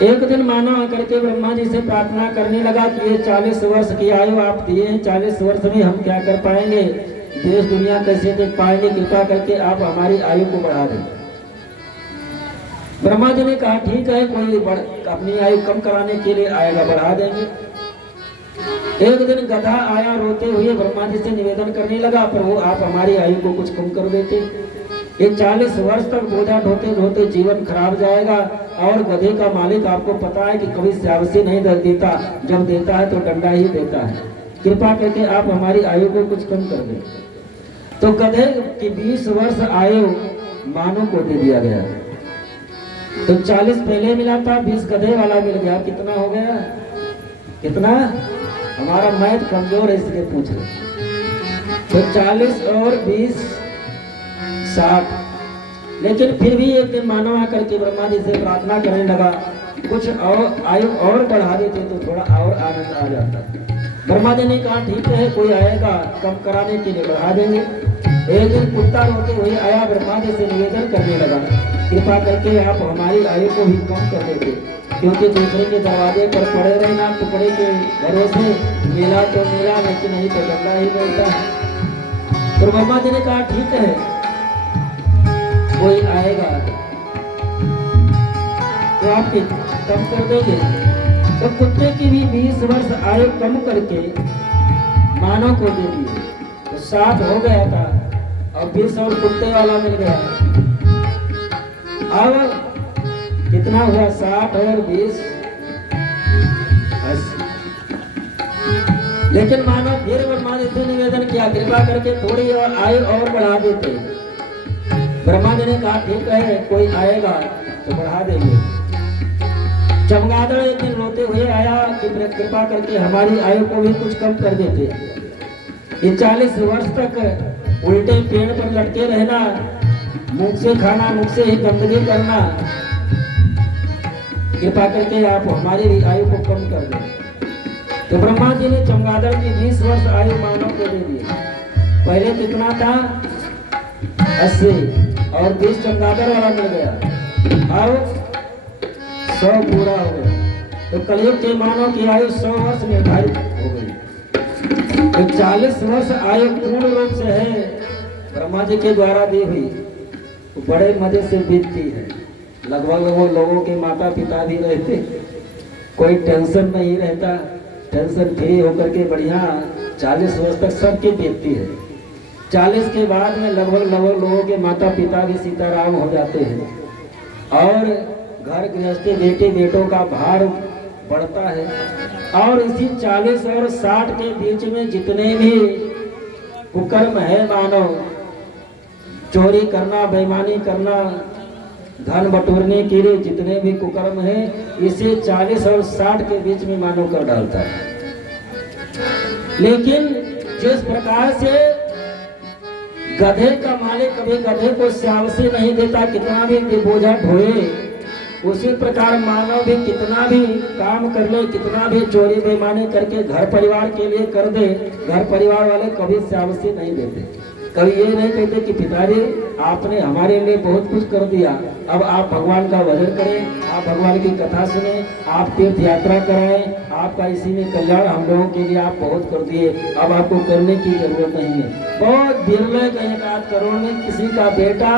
एक दिन मानव आकर के ब्रह्मा जी से प्रार्थना करने लगा कि ये 40 वर्ष की आयु आप दिए हैं, 40 वर्ष में हम क्या कर पाएंगे, देश दुनिया कैसे देख पाएंगे, कृपा करके आप हमारी आयु को बढ़ा दें। ब्रह्मा जी ने कहा ठीक है, कोई अपनी आयु कम कराने के लिए आएगा, बढ़ा देंगे। एक दिन गधा आया रोते हुए ब्रह्मा जी से निवेदन करने लगा, प्रभु आप हमारी आयु को कुछ कम कर देते, ये 40 वर्ष तक बोझा ढोते ढोते जीवन खराब जाएगा और गधे का मालिक आपको पता है कि कभी श्यावसी नहीं देता, जब देता है तो डंडा ही देता है, कृपा करके आप हमारी आयु को कुछ कम कर दें। तो गधे की 20 वर्ष आयु मानव को दे दिया गया। तो 40 पहले मिला था, 20 गधे वाला मिल गया, कितना हो गया, कितना, हमारा मैथ कमजोर है इसलिए पूछ रहे। तो 40 और 20 60। लेकिन फिर भी एक दिन मानव आकर के ब्रह्मा जी से प्रार्थना करने लगा, कुछ और आयु और बढ़ा देते तो थोड़ा और आनंद आ जाता। ब्रह्मा जी ने कहा ठीक है, कोई आएगा कम कराने के लिए बढ़ा देंगे। एक दिन कुत्ता रोते हुए आया, ब्रह्मा जी से निवेदन करने लगा, कृपा करके आप हमारी आयु को भी कम कर देते, क्योंकि दूसरे के दरवाजे पर पड़े रहना, टुकड़े के भरोसे, मेला तो मेला लेकिन नहीं तो डंडा ही मिलता है। तो ब्रह्मा जी ने कहा ठीक है, कोई आएगा तो आप कम कर देंगे। तो कुत्ते की भी 20 वर्ष आयु कम करके मानव को दे दिए, तो 60 हो गया था और 20 और कुत्ते वाला मिल गया। अब कितना हुआ, 60 और 20 80। लेकिन मानव फिर ब्रह्मा जी से निवेदन किया, कृपा करके थोड़ी और आयु और बढ़ा देते। ब्रह्मा जी ने कहा ठीक है, कोई आएगा तो बढ़ा देंगे। चमगादड़ एक दिन रोते हुए आया कि कृपा करके हमारी आयु को भी कुछ कम कर देते। ये 40 वर्ष तक उल्टे पेड़ पर लटके रहना, मुख से खाना, मुख से ही गंदगी करना, कृपा करके आप हमारी भी आयु को कम कर दें। तो ब्रह्मा जी ने चमगादड़ की 20 वर्ष आयु मानव को दे दी। पहले कितना था, 80 और 20 चमगादड़ वाला मिल गया, अब 100 पूरा हो गया। तो कलयुग के मानव की आयु 100 वर्ष निर्धारित हो गई। तो 40 वर्ष आयु पूर्ण रूप से है ब्रह्मा जी के द्वारा दी हुई, तो बड़े मजे से बीतती है। लगभग वो लोगों के माता पिता भी रहते, कोई टेंशन नहीं रहता, टेंशन फ्री होकर के बढ़िया 40 वर्ष तक सबकी बीतती है। 40 के बाद में लगभग लोगों के माता पिता भी सीताराम हो जाते हैं और घर गृहस्थी बेटे बेटों का भार बढ़ता है। और इसी 40 और 60 के बीच में जितने भी कुकर्म है मानव, चोरी करना, बेईमानी करना, धन बटोरने के लिए जितने भी कुकर्म है, इसे 40 और 60 के बीच में मानव कर डालता है। लेकिन जिस प्रकार से गधे का मालिक कभी गधे को श्यावसी नहीं देता, कितना भी बोझा ढोए, उसी प्रकार मानव भी कितना भी काम कर ले, कितना भी चोरी बेईमानी करके घर परिवार के लिए कर दे, घर परिवार वाले कभी श्यावसी नहीं देते। कभी ये नहीं कहते कि पिताजी आपने हमारे लिए बहुत कुछ कर दिया, अब आप भगवान का भजन करें, आप भगवान की कथा सुने, आप तीर्थ यात्रा कराएं, आपका इसी में कल्याण, हम लोगों के लिए आप बहुत कर दिए, अब आपको करने की जरूरत नहीं है। बहुत विरले का 1-8 करोड़ में किसी का बेटा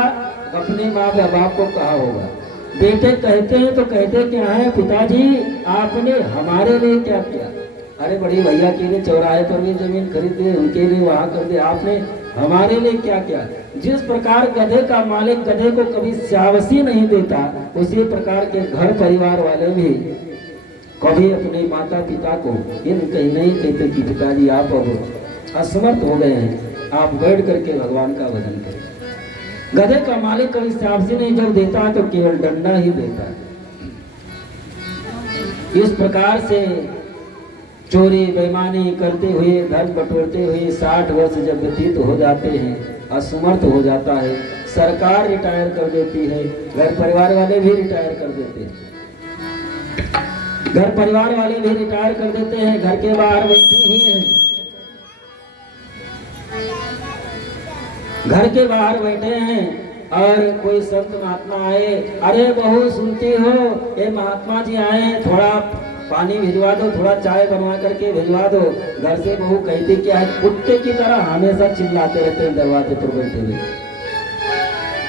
अपने माँ बाप को कहा होगा। बेटे कहते हैं तो कहते क्या है, पिताजी आपने हमारे लिए क्या किया? अरे बड़ी भैया के लिए चौराहे पर भी जमीन खरीद दी, उनके लिए वहां कर दिया, आपने हमारे लिए क्या किया? जिस प्रकार गधे का मालिक गधे को कभी शाबाशी नहीं देता, उसी प्रकार के घर परिवार वाले भी कभी अपने माता पिता को ये कहीं नहीं कहते कि पिताजी आप अब असमर्थ हो गए हैं, आप बैठ करके भगवान का भजन करें। गधे का मालिक कभी शाबाशी नहीं जब देता है तो केवल डंडा ही देता है। इस प्रकार से चोरी बेईमानी करते हुए, धन बटोरते हुए 60 वर्ष जब व्यतीत हो जाते हैं, असमर्थ हो जाता है, सरकार रिटायर कर देती है, घर परिवार वाले भी रिटायर कर देते हैं, घर परिवार वाले भी रिटायर कर देते हैं, घर के बाहर बैठे हुए हैं, घर के बाहर बैठे हैं और कोई संत महात्मा आए, अरे बहू सुनती हो, ये महात्मा जी आए हैं, थोड़ा पानी भिजवा दो, थोड़ा चाय बनवा करके भिजवा दो। घर से बहू कहती क्या है, कुत्ते की तरह हमेशा चिल्लाते रहते हैं दरवाजे पर बैठे हुए,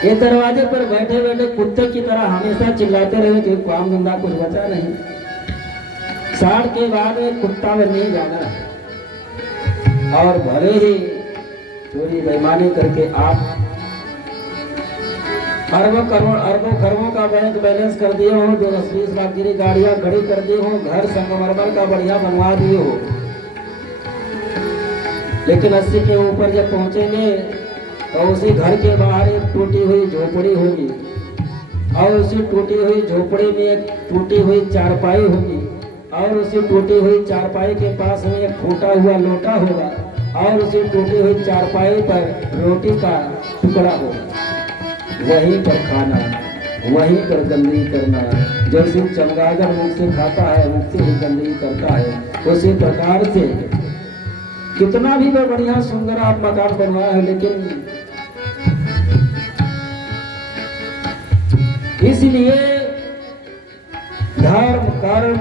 ये दरवाजे पर बैठे बैठे कुत्ते की तरह हमेशा चिल्लाते रहे कि काम धंधा कुछ बचा नहीं। 60 के बाद कुत्ता में नहीं जाना है, और भले ही चोरी बेईमानी करके आप अरबों खरबों का बैंक बैलेंस कर दिए हो, 10-20 लाख की गाड़ियां खड़ी कर दी हो, घर संगमरमर का बढ़िया बनवा दिए हो, लेकिन 80 के ऊपर जब पहुंचेंगे तो उसी घर के बाहर एक टूटी हुई झोपड़ी होगी, और उसी टूटी हुई झोपड़ी में एक टूटी हुई चारपाई होगी, और उसी टूटी हुई चारपाई के पास में एक फूटा हुआ लोटा होगा, और उसी टूटी हुई चारपाई पर रोटी का टुकड़ा होगा। वहीं पर खाना, वहीं पर गंदगी करना, जैसे चमगादड़ मुख से खाता है मुख से ही गंदगी करता है, उसी प्रकार से कितना भी वो बढ़िया सुंदर आप मकान बनवाए है, लेकिन इसलिए धर्म कर्म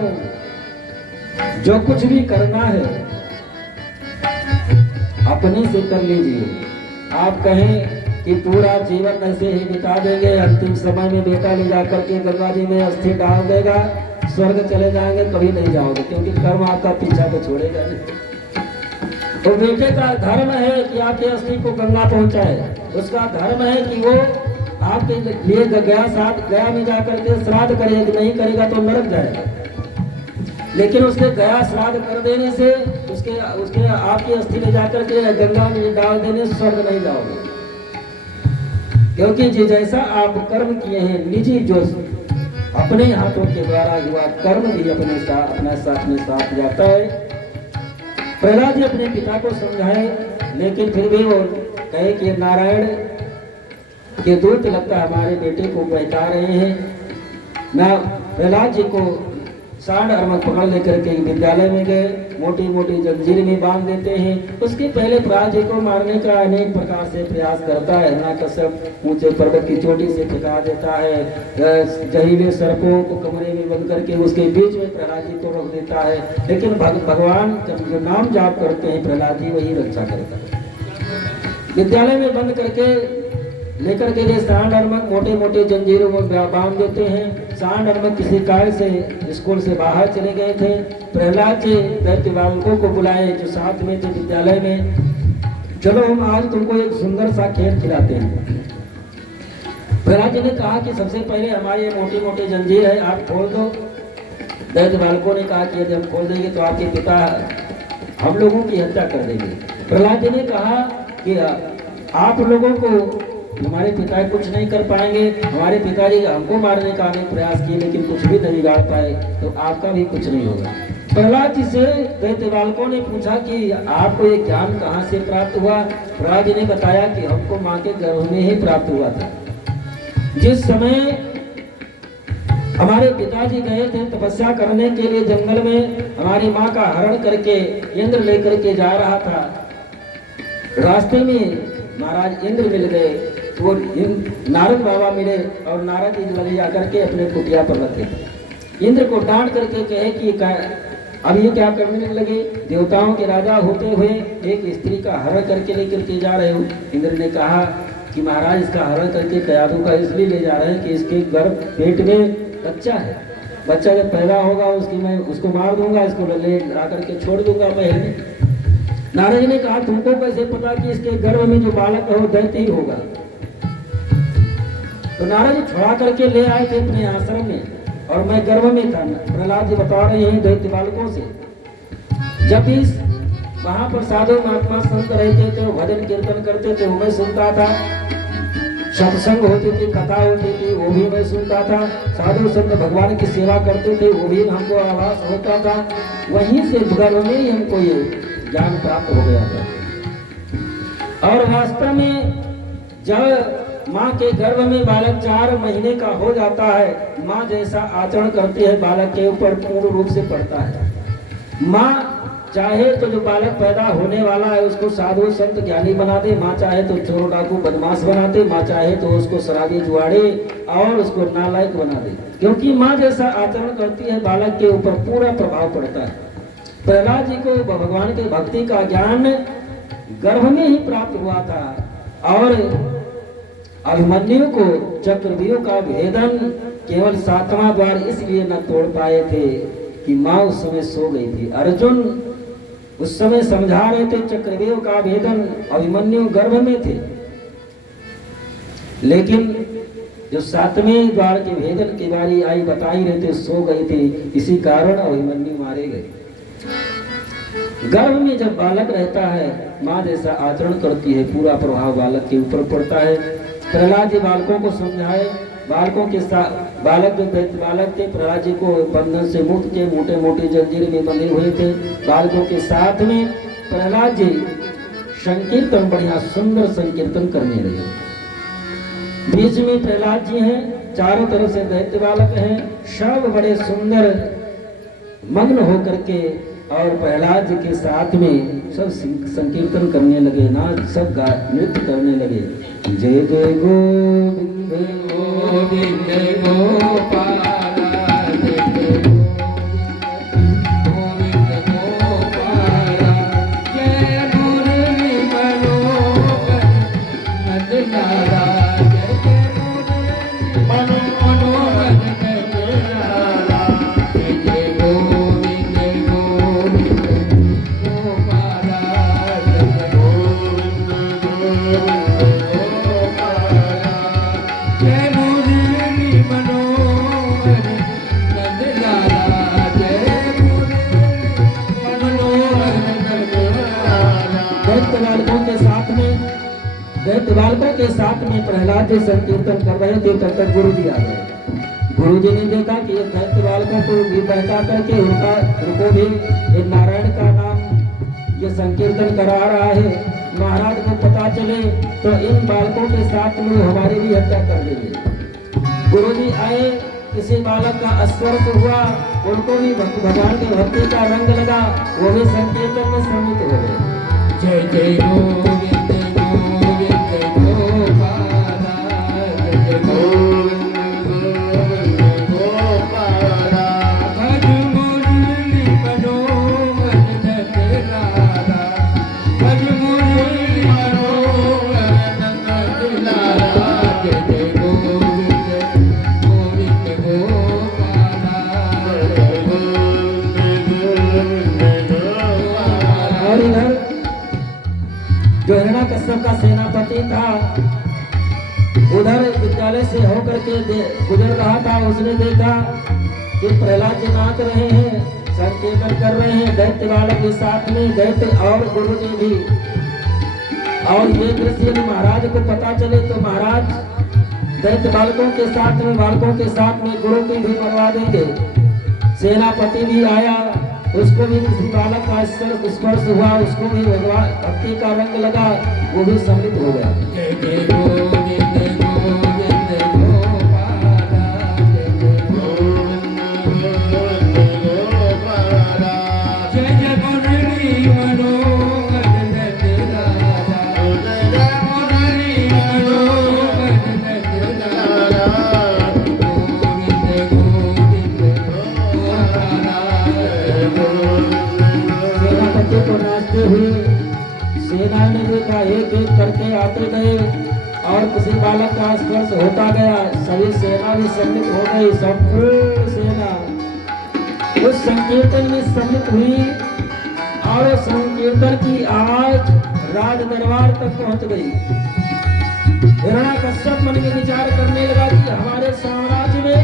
जो कुछ भी करना है अपने से कर लीजिए। आप कहें कि पूरा जीवन ऐसे ही बिता देंगे, अंतिम समय में बेटा ले जाकर के गंगा जी में अस्थि डाल देगा, स्वर्ग चले जाएंगे, कभी नहीं जाओगे, क्योंकि कर्म आपका पीछा तो छोड़ेगा नहीं। तो बेटे का धर्म है कि आपके अस्थि को गंगा पहुंचाए, उसका धर्म है कि वो आपके लिए गया में जाकर के श्राद्ध करेगा, नहीं करेगा तो नरक जाएगा, लेकिन उसके गया श्राद्ध कर देने से उसके आपकी अस्थि ले जाकर के गंगा में डाल देने से स्वर्ग नहीं जाओगे, क्योंकि जैसा आप कर्म किए हैं, निजी जो अपने हाथों के द्वारा हुआ कर्म भी अपने साथ जाता है। प्रहलाद जी अपने पिता को समझाए, लेकिन फिर भी वो कहे कि नारायण के दूत लगता है हमारे बेटे को बहका रहे हैं। मैं प्रहलाद जी को सांड अर्मक पकड़ लेकर के विद्यालय में गए, मोटी मोटी जंजीर में बांध देते हैं। उसके पहले प्रहलाद जी को मारने का अनेक प्रकार से प्रयास करता है। हिरण्यकश्यप ऊंचे पर्वत की चोटी से फेंका देता है, जहरीले सर्पों को कमरे में बंद करके उसके बीच में प्रहलाद जी को रख देता है, लेकिन भगवान जो नाम जाप करते हैं प्रहलाद जी वही रक्षा करता है। विद्यालय में बंद करके लेकर के सांड अर्मक मोटे मोटे जंजीरों में बांध देते हैं। सांड अर्मक किसी कार्य से स्कूल से बाहर चले गए थे। प्रहलाद जी दैत्य बालकों को बुलाए जो साथ में थे विद्यालय में, चलो हम आज तुमको एक सुंदर सा खेल खिलाते हैं। प्रहलाद जी ने कहा कि सबसे पहले हमारी ये मोटी मोटी जंजीर है, आप खोल दो। दैत्य बालकों ने कहा कि यदि हम खोल देंगे तो आपके पिता हम लोगों की हत्या कर देंगे। प्रहलाद जी ने कहा कि आप लोगों को हमारे पिता कुछ नहीं कर पाएंगे, हमारे पिताजी हमको मारने का अनेक प्रयास किए लेकिन कुछ भी नहीं बिगाड़ पाए, तो आपका भी कुछ नहीं होगा। प्रहलाद जी से दैत्य बालकों ने पूछा कि आपको ये ज्ञान कहाँ से प्राप्त हुआ। प्रहलाद जी ने बताया कि हमको माँ के गर्भ में ही प्राप्त हुआ था। जिस समय हमारे पिताजी गए थे तपस्या करने के लिए जंगल में, हमारी माँ का हरण करके इंद्र लेकर के जा रहा था, रास्ते में महाराज इंद्र मिल गए। तो वो नारद बाबा मिले और नारद जी लगे जाकर के अपने कुटिया पर रखे। इंद्र को डांट करके कहे कि अब ये क्या करने लगे, देवताओं के राजा होते हुए एक स्त्री का हरण करके लेकर के जा रहे हो। इंद्र ने कहा कि महाराज इसका हरण करके कयादू का इसलिए ले जा रहे हैं कि इसके गर्भ पेट में बच्चा है, बच्चा जब पैदा होगा मैं उसको मार दूंगा, इसको ले ला करके छोड़ दूंगा महल में। नारद जी ने कहा तुमको कैसे पता कि इसके गर्भ में जो बालक है वो दैत्य ही होगा। तो नारद जी छुड़ा करके ले आए थे अपने आश्रम में और मैं गर्भ में था। प्रहलाद जी बता रहे हैं दैत्य बालकों से। जब इस वहां पर साधु महात्मा संत रहते थे, भजन कीर्तन करते थे, वो मैं सुनता था। सत्संग होती थी, कथा होती थी, वो भी मैं सुनता था। साधु संत भगवान की सेवा करते थे, वो भी हमको आभास होता था। वहीं से गर्भ में ही हमको ये ज्ञान प्राप्त हो गया था। और वास्तव में जब माँ के गर्भ में बालक 4 महीने का हो जाता है, माँ जैसा आचरण करती है बालक के ऊपर पूर्ण रूप से पड़ता है। माँ चाहे तो जो बालक पैदा होने वाला है उसको साधु संत ज्ञानी बना दे, माँ चाहे तो चोर डाकू बदमाश बना दे, माँ चाहे तो उसको शराबी जुआड़े और उसको नालायक बना दे। क्योंकि माँ जैसा आचरण करती है बालक के ऊपर पूरा प्रभाव पड़ता है। प्रहलाद जी को भगवान के भक्ति का ज्ञान गर्भ में ही प्राप्त हुआ था और अभिमन्यु को चक्रव्यूह का भेदन केवल 7वां द्वार इसलिए न तोड़ पाए थे कि माँ उस समय सो गई थी। अर्जुन उस समय समझा रहे थे चक्रव्यूह का भेदन, अभिमन्यु गर्भ में थे, लेकिन जो 7वें द्वार के भेदन की बारी आई बता ही रहे थे सो गई थी, इसी कारण अभिमन्यु मारे गए। गर्भ में जब बालक रहता है माँ जैसा आचरण करती है, पूरा प्रभाव बालक के ऊपर पड़ता है। प्रहलाद जी बालकों को समझाए, बालकों के साथ बालक जो बालक थे प्रहलाद जी को बंधन से मुक्त के मोटे मोटे जंजीर में बंधे हुए थे। बालकों के साथ में प्रहलाद जी संकीर्तन बढ़िया सुंदर संकीर्तन करने लगे। बीच में प्रहलाद जी हैं, चारों तरफ से दैत्य बालक हैं, सब बड़े सुंदर मग्न होकर के और प्रहलाद जी के साथ में सब संकीर्तन करने लगे, नाच सब नृत्य करने लगे। जय जय गोविंद गोविंद गोपाला, जय जय गोविंद गोपाला, जय मुरली मनोहर नंदलाला, जय जय मुरली मनोहर नंदलाला, जय जय गोविंद गोविंद गोपाला, जय जय गोविंद गोविंद जय मुरली मनोहर नंदलाला, जय मुरली मनोहर नंदलाला। दैत्य बालकों के साथ में प्रहलाद जी संकीर्तन कर रहे थे, तब तक गुरु जी आ गए। गुरु जी ने देखा कि ये दैत्य बालकों को भी बहका करके उनको भी ये नारायण का नाम ये संकीर्तन करा रहा है। महाराज को पता चले तो इन बालकों के साथ में हमारी भी हत्या कर देंगे। गुरु जी आए, किसी बालक का स्पर्श हुआ, उनको भी भगवान के भक्ति का रंग लगा, वो भी संकीर्तन में सम्मिलित हो गए। जय जय गोविंद गोविंद गोपाला, जय जय गोविंद गोपाला, भज मुरली मनोहर नंदलाला, भज मुरली मनोहर नंदलाला, जय जय गोविंद गोविंद गोपाला, जय गोविंद गोपाला। और इधर जो हिरण्यकश्यप का सेनापति था उधर विद्यालय से होकर के गुजर रहा था, उसने देखा कि प्रहलाद जी नाच रहे हैं, संकीर्तन कर रहे हैं, दैत्य बालक के साथ में दैत्य और गुरु जी भी। और ये दृश्य यदि महाराज को पता चले तो महाराज दैत्य बालकों के साथ में गुरु की भी मरवा देंगे। सेनापति भी आया, उसको भी किसी बालक का स्पर्श हुआ, उसको भी भगवान भक्ति का रंग लगा, वो भी सम्मिलित हो गया। जय जय गोविंद गोविंद गोपाला, जय जय गोविंद गोपाला, जय जय मुरली मनोहर नंदलाला, जय जय मुरली उसी बालक का स्पर्श होता गया, सभी सेना भी सम्मिलित हो गई, संपूर्ण सेना उस संकीर्तन में सम्मिलित हुई और संकीर्तन की आवाज राज दरबार तक पहुंच गई। हिरण्यकश्यप मन में विचार करने लगा कि हमारे साम्राज्य में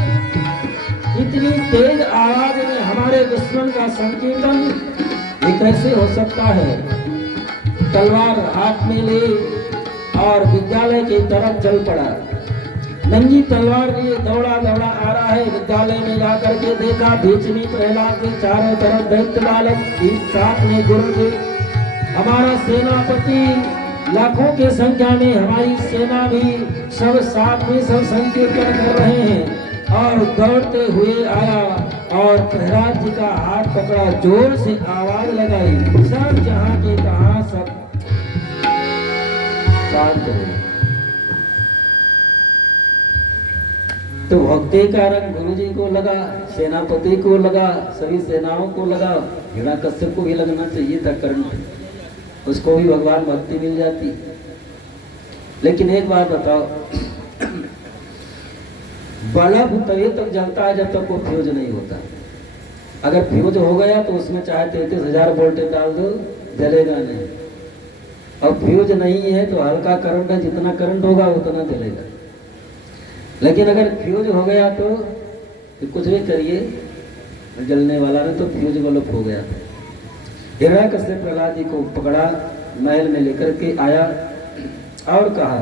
इतनी तेज आवाज में हमारे दुश्मन का संकीर्तन ये कैसे हो सकता है। तलवार हाथ में ले और विद्यालय की तरफ चल पड़ा। नंगी तलवार लिए दौड़ा दौड़ा आ रहा है। विद्यालय में जाकर के देखा बीच में प्रहलाद के चारों तरफ दैत्य बालक, साथ में गुरु जी, हमारा सेनापति लाखों की संख्या में, हमारी सेना भी सब साथ में सब संकीर्तन कर रहे हैं। और दौड़ते हुए आया और प्रहलाद जी का हाथ पकड़ा, जोर से आवाज लगाई, सब जहां के तहां सब शांत हुए। तो भक्ति का रंग गुरु जी को लगा, सेनापति को लगा, सभी सेनाओं को लगा। हिरण्यकश्यप को भी लगना चाहिए था करंट, उसको भी भगवान भक्ति मिल जाती। लेकिन एक बात बताओ, बल्ब तभी तक जलता है जब तक वो फ्यूज नहीं होता। अगर फ्यूज हो गया तो उसमें चाहे 33,000 वोल्ट डाल दो, जलेगा नहीं। और फ्यूज नहीं है तो हल्का करंट है, जितना करंट होगा उतना जलेगा। लेकिन अगर फ्यूज हो गया तो कुछ भी करिए जलने वाला नहीं, तो फ्यूज बल्ब हो गया। हिरण्यकश्यप प्रहलाद जी को पकड़ा, महल में लेकर के आया और कहा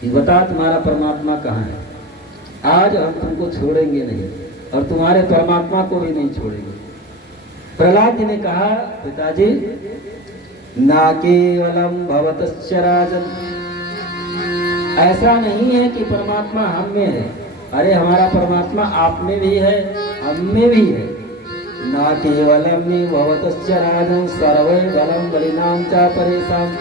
कि बता तुम्हारा परमात्मा कहाँ है। आज हम तुमको छोड़ेंगे नहीं और तुम्हारे परमात्मा को भी नहीं छोड़ेंगे। प्रहलाद जी ने कहा, पिताजी ना केवलम भवतश्च राजन, ऐसा नहीं है कि परमात्मा हम में है। अरे हमारा परमात्मा आप में भी है, हम में भी है। ना केवलम भवतश्च राजन सर्वे बलम बलिनाम च परेशान,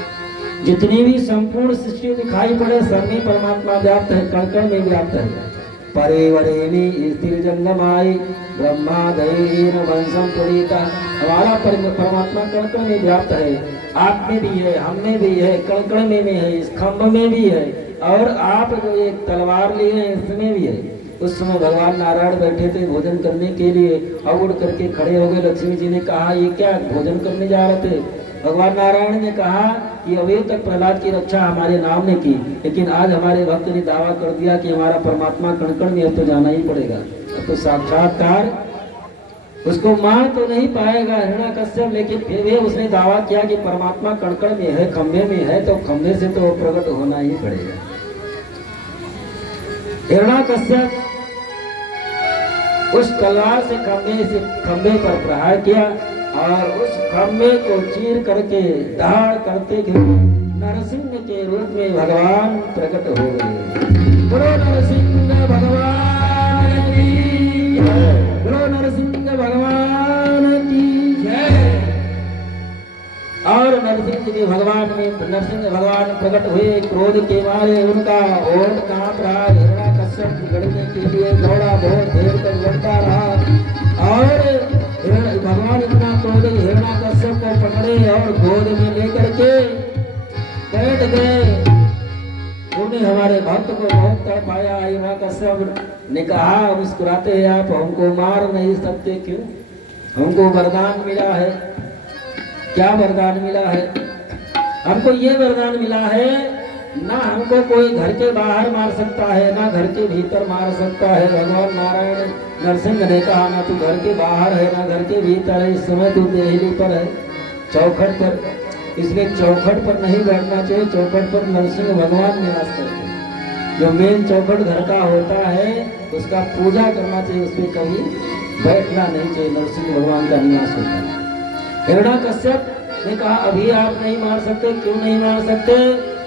जितनी भी संपूर्ण सृष्टि दिखाई पड़े सब में परमात्मा व्याप्त है, कण कण में व्याप्त है। परे वरेणी स्थिर जंगमाई ब्रह्मादयेन वंशम प्रणीता, हमारा परमात्मा कण कण में व्याप्त है, आप में भी है, हम में भी है, कण कण में है, इस खंभ में भी है, और आप जो एक तलवार लिए हैं इसमें भी है। उस समय भगवान नारायण बैठे थे भोजन करने के लिए, अब उड़ करके खड़े हो गए। लक्ष्मी जी ने कहा ये क्या भोजन करने जा रहे थे। भगवान नारायण ने कहा कि अभी तक प्रहलाद की रक्षा हमारे नाम ने की, लेकिन आज हमारे भक्त ने दावा कर दिया कि हमारा परमात्मा कण कण में, अब तो जाना ही पड़ेगा। अब तो साक्षात्कार उसको मार तो नहीं पाएगा हिरण्यकश्यप, लेकिन फिर भी उसने दावा किया कि परमात्मा कण कण में है, खंभे में है, तो खंभे से तो प्रकट होना ही पड़ेगा। हिरण्यकश्यप उस तलवार से खंभे पर प्रहार किया और उस खंभे को चीर करके दहाड़ करते नरसिंह के रूप में भगवान प्रकट हो गए। बोलो नरसिंह भगवान की जय, बोलो नरसिंह भगवान की जय। और नरसिंह भगवान प्रकट हुए, क्रोध के मारे उनका ओठ कांप रहा। हिरण्यकश्यप लड़ने के लिए दौड़ा, बहुत देर तक लड़ता रहा और भगवान इतना क्रोध हिरण्यकश्यप को पकड़े और गोद में लेकर के बैठ गए। उन्हें हमारे भक्त को बहुत तड़पाया। हिरण्यकश्यप ने कहा, मुस्कुराते हैं आप, हमको मार नहीं सकते क्यों? हमको वरदान मिला है। क्या वरदान मिला है? हमको ये वरदान मिला है, ना हमको कोई घर के बाहर मार सकता है, ना घर के भीतर मार सकता है। भगवान नारायण नरसिंह ने कहा, ना तू घर के बाहर है ना घर के भीतर है, इस समय तू देहली पर है, चौखट पर, इसलिए चौखट पर नहीं बैठना चाहिए। चौखट पर नरसिंह भगवान निवास करते हैं। जो मेन चौखट घर का होता है उसका पूजा करना चाहिए, उस पर कभी बैठना नहीं चाहिए। नरसिंह भगवान का निवास होता है। हिरण्यकश्यप ने कहा, अभी आप नहीं मार सकते। क्यों नहीं मार सकते?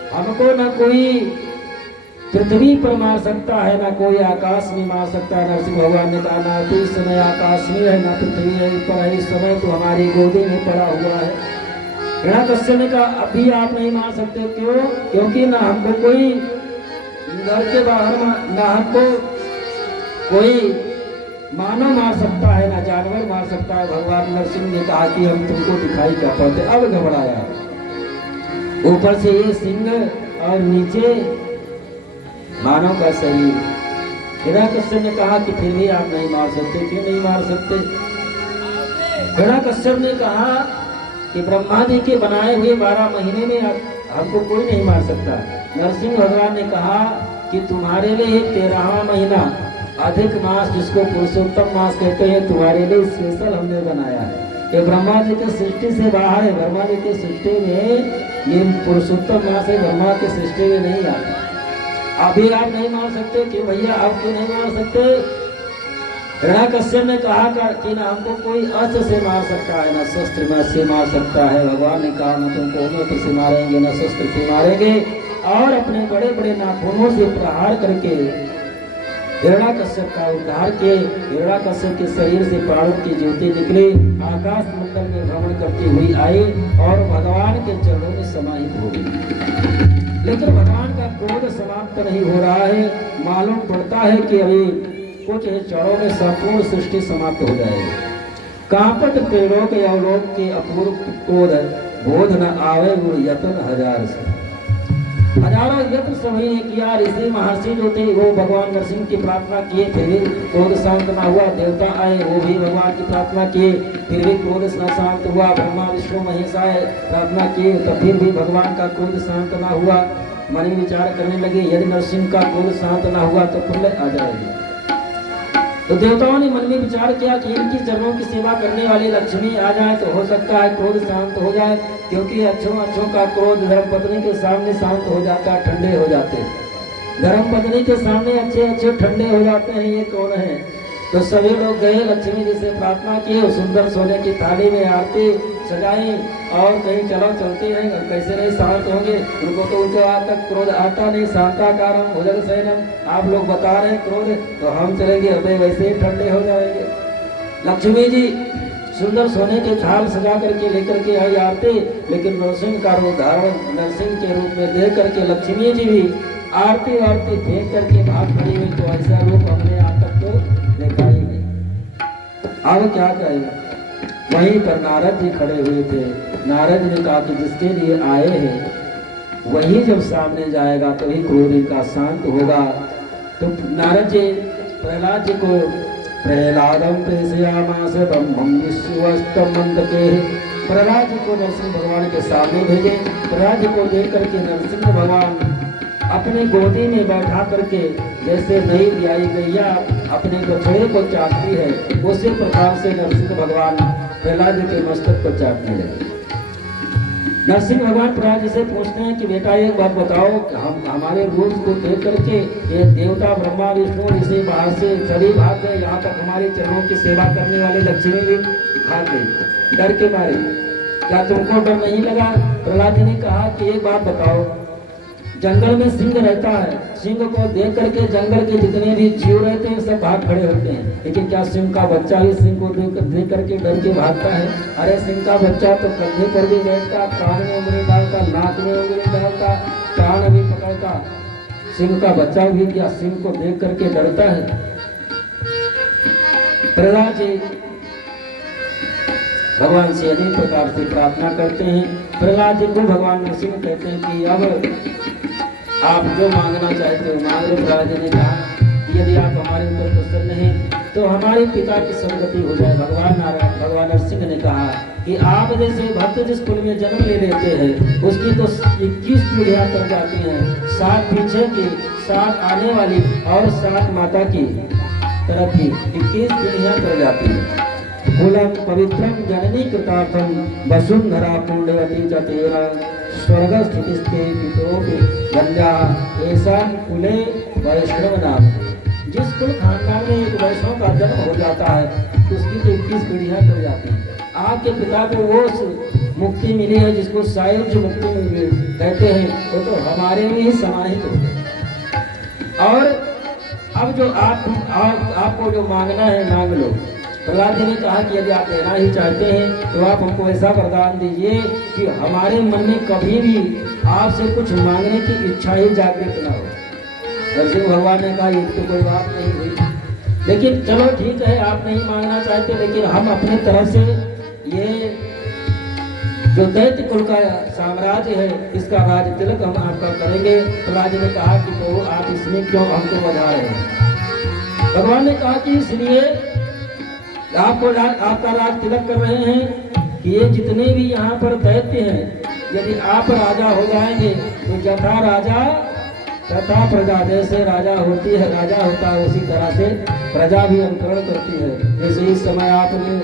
हमको ना कोई पृथ्वी पर मार सकता है, ना कोई आकाश में मार सकता है। नरसिंह भगवान ने कहा, ना तो इस समय आकाश में है, ना पृथ्वी है पर है, इस समय तो हमारी गोदी में पड़ा हुआ है। हिरण्यकश्यप ने कहा, अभी आप नहीं मार सकते। क्यों? क्योंकि ना हमको कोई घर के बाहर, ना हमको कोई मानव मार सकता है, ना जानवर मार सकता है। भगवान नरसिंह ने कहा कि हम तुमको दिखाई क्या पड़ते। अब घबराया, ऊपर से ये सिंह और नीचे मानव का शरीर। हिरण्यकश्यप ने कहा कि फिर भी आप नहीं मार सकते, क्यों नहीं मार सकते? हिरण्यकश्यप ने कहा कि ब्रह्मा जी के बनाए हुए 12 महीने में हमको कोई नहीं मार सकता। नरसिंह भगवान ने कहा कि तुम्हारे लिए 13वां महीना अधिक मास, जिसको पुरुषोत्तम मास कहते हैं, तुम्हारे लिए स्पेशल हमने बनाया है। ये ब्रह्मा जी के सृष्टि से बाहर है। ब्रह्मा जी के सृष्टि में ये पुरुषोत्तम मास है, ब्रह्मा के सृष्टि में नहीं आता। अभी आप नहीं मार सकते, कि भैया आप क्यों नहीं मार सकते? हिरण्यकश्यप ने कहा कि ना हमको कोई अस्त्र से मार सकता है, ना शस्त्र से मार सकता है। भगवान ने कहा न तुमको अस्त्र से मारेंगे, न शस्त्र से मारेंगे, और अपने बड़े बड़े नाखूनों से प्रहार करके हिरण्यकश्यप का उद्धार किए। हिरण्यकश्यप के शरीर से प्राणों की ज्योति निकली, आकाश मंडल में भ्रमण करती हुई आई और भगवान के चरणों में समाहित हो गई। लेकिन भगवान का क्रोध समाप्त नहीं हो रहा है। मालूम पड़ता है कि अभी कुछ क्षणों में संपूर्ण सृष्टि समाप्त हो जाएगी। कांपट त्रिलोक यवलोक के अपूर्व क्रोध बोध न आवे गुण यतन हजार से। हजारों यत्न सभी ने किया। ऋषि महर्षि जो थे वो भगवान नरसिंह की प्रार्थना किए, फिर भी क्रोध शांत न हुआ। देवता आए, वो भी भगवान की प्रार्थना किए, फिर भी क्रोध न शांत हुआ। ब्रह्मा विष्णु महेश आए, प्रार्थना किए, तो फिर भी भगवान का क्रोध शांत न हुआ। मन में विचार करने लगे, यदि नरसिंह का क्रोध शांत न हुआ तो प्रलय आ जाएगी। तो देवताओं ने मन में विचार किया कि इनकी चरणों की सेवा करने वाली लक्ष्मी आ जाए तो हो सकता है क्रोध शांत हो जाए, क्योंकि अच्छों का क्रोध धर्मपत्नी के सामने शांत हो जाता है, ठंडे हो जाते हैं। धर्मपत्नी के सामने अच्छे ठंडे हो जाते हैं। ये कौन है? तो सभी लोग गए, लक्ष्मी जी से प्रार्थना किए, सुंदर सोने की थाली में आरती सजाई और कहीं चलो चलते हैं, कैसे नहीं शांत होंगे? उनको तो उनके आज तक क्रोध आता नहीं। शांताकारम भुजग शयनम, आप लोग बता रहे हैं क्रोध, तो हम चलेंगे अबे वैसे ही ठंडे हो जाएंगे। लक्ष्मी जी सुंदर सोने के थाल सजा करके लेकर के आई आरती, लेकिन नरसिंह का रूप धारण नरसिंह के रूप में देख करके लक्ष्मी जी भी आरती फेंक करके भाग खड़ी हुई। तो ऐसा रूप हमने आज तक तो देखा ही नहीं। अब क्या कहेगा? वहीं पर नारद जी खड़े हुए थे। नारद ने कहा कि जिसके लिए आए हैं वही जब सामने जाएगा तभी क्रोध इनका शांत होगा। तो नारद जी प्रहलाद जी को प्रहलादम प्रेषयामास ब्रह्मं विश्वस्तमंतके, प्रहलाद जी को नरसिंह भगवान के सामने भेजे। प्रहलाद जी को देख करके नरसिंह भगवान अपने गोदी में बैठा करके जैसे नई ब्याई गैया अपने बछड़े को चाटती है, उसी प्रकार से नरसिंह भगवान प्रहलाद जी के मस्तक को चाटने लगे। नरसिंह भगवान प्रहलाद जी से पूछते हैं कि बेटा एक बात बताओ, हम हमारे रूप को देख करके ये देवता ब्रह्मा विष्णु ऋषि बाहर से सभी भाग गए, यहाँ तक हमारे चरणों की सेवा करने वाले लक्ष्मी भी भाग गई डर के मारे। क्या तुमको डर नहीं लगा? प्रहलाद जी ने कहा कि एक बात बताओ, जंगल में सिंह रहता है, सिंह को देख करके जंगल के जितने भी जीव रहते हैं सब भाग खड़े होते हैं, लेकिन क्या सिंह का बच्चा भी सिंह को देख करके डर के भागता है? अरे सिंह का बच्चा तो कंधे पर भी बैठता, कान में उंगली डालता, नाक में उंगली डालता, कान भी पकड़ता। सिंह का बच्चा भी क्या सिंह को देख करके डरता है? प्रहलाद जी भगवान से अनेक प्रकार से प्रार्थना करते हैं। प्रहलाद जी को भगवान नरसिंह कहते हैं कि अब आप जो मांगना चाहते हो मांग लो। प्रहलाद जी ने कहा कि यदि आप हमारे ऊपर प्रसन्न हैं तो हमारे पिता की सदगति हो जाए। भगवान नरसिंह ने कहा कि आप जैसे भक्त जिस कुल में जन्म ले लेते हैं उसकी तो 21 पीढ़ियां कर जाती हैं, 7 पीछे की, 7 आने वाली और 7 माता की तरफ की 21 पीढ़ियां कर जाती हैं। कुलम पवित्रम जननी कृतार्थम वसुंधरा पुण्यवती च तेरा स्वर्ग स्थितिस्ते पितरोपि गंजा ऐसा कुले वैष्णव नाम। जिस कुल खानदान में एक वैष्णव का जन्म हो जाता है तो उसकी तो 21 पीढ़ियां कर जाती हैं। आपके पिता को वो मुक्ति मिली है जिसको सायुज मुक्ति कहते हैं, वो तो हमारे में ही समाहित हो गए। और अब जो आपको जो मांगना है मांग लो। प्रहलाद जी ने कहा कि यदि आप लेना ही चाहते हैं तो आप हमको ऐसा वरदान दीजिए कि हमारे मन में कभी भी आपसे कुछ मांगने की इच्छा ही जागृत न हो। नरसिंह भगवान ने कहा ये तो कोई बात नहीं हुई, लेकिन चलो ठीक है आप नहीं मांगना चाहते, लेकिन हम अपने तरफ से ये जो दैत्य कुल का साम्राज्य है इसका राज तिलक हम आपका करेंगे। प्रहलाद जी ने कहा कि प्रभु आप इसमें क्यों हमको बजा रहे हैं। भगवान ने कहा कि इसलिए आपका राज तिलक कर रहे हैं कि ये जितने भी यहाँ पर दैत्य हैं, यदि आप राजा हो जाएंगे तो यथा राजा तथा प्रजा, जैसे राजा होती है, राजा होता है, उसी तरह से प्रजा भी अनुकरण करती है। जैसे इस समय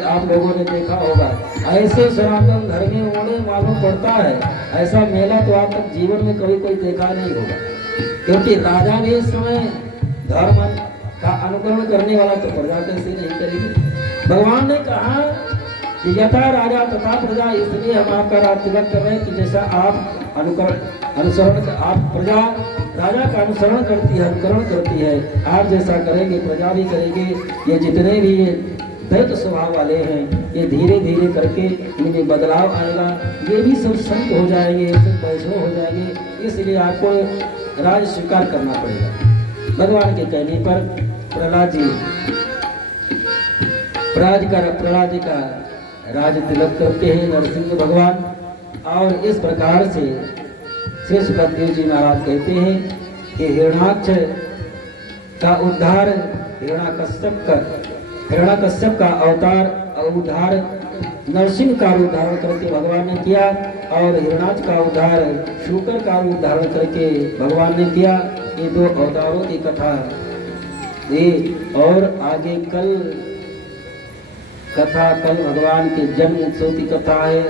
आप लोगों ने देखा होगा, ऐसे सनातन धर्म में उन्हें मालूम पड़ता है, ऐसा मेला तो आप तक जीवन में कभी कोई देखा नहीं होगा। क्योंकि राजा भी इस समय धर्म का अनुकरण करने वाला तो प्रजा कैसे नहीं करेगी। भगवान ने कहा कि यथा राजा तथा प्रजा, इसलिए हम आपका राज तिलक कर रहे हैं कि जैसा आप अनुसरण, आप प्रजा राजा का अनुसरण करती है, अनुकरण करती है, आप जैसा करेंगे प्रजा भी करेगी। ये जितने भी ये दैत्य स्वभाव वाले हैं, ये धीरे धीरे करके इनमें बदलाव आएगा, ये भी सब संत हो जाएंगे, सब वैष्णव हो जाएंगे। इसलिए आपको राज स्वीकार करना पड़ेगा। भगवान के कहने पर प्रहलाद जी का राज तिलक करते हैं नरसिंह भगवान। और इस प्रकार से श्री सुखदेव जी महाराज कहते हैं कि हिरण्याक्ष का उद्धार, हिरण्याकश्यप का अवतार उद्धार नरसिंह का उद्धारण करके भगवान ने किया, और हिरण्याक्ष का उद्धार शूकर का उद्धारण करके भगवान ने किया। ये दो अवतारों की कथा ये, और आगे कल भगवान के जन्म उत्सव की कथा है।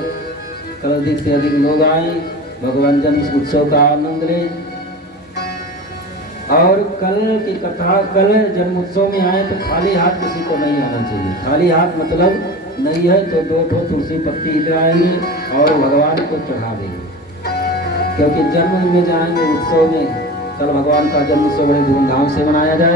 कल अधिक से अधिक लोग आए, भगवान जन्म उत्सव का आनंद लें। और कल की कथा, कल जन्म उत्सव में आए तो खाली हाथ किसी को नहीं आना चाहिए। खाली हाथ मतलब नहीं है तो 2 तुलसी पत्ती लाएंगे और भगवान को चढ़ा देंगे। क्योंकि जन्म में जाएंगे उत्सव में, कल भगवान का जन्म उत्सव बड़े धूमधाम से मनाया जाए।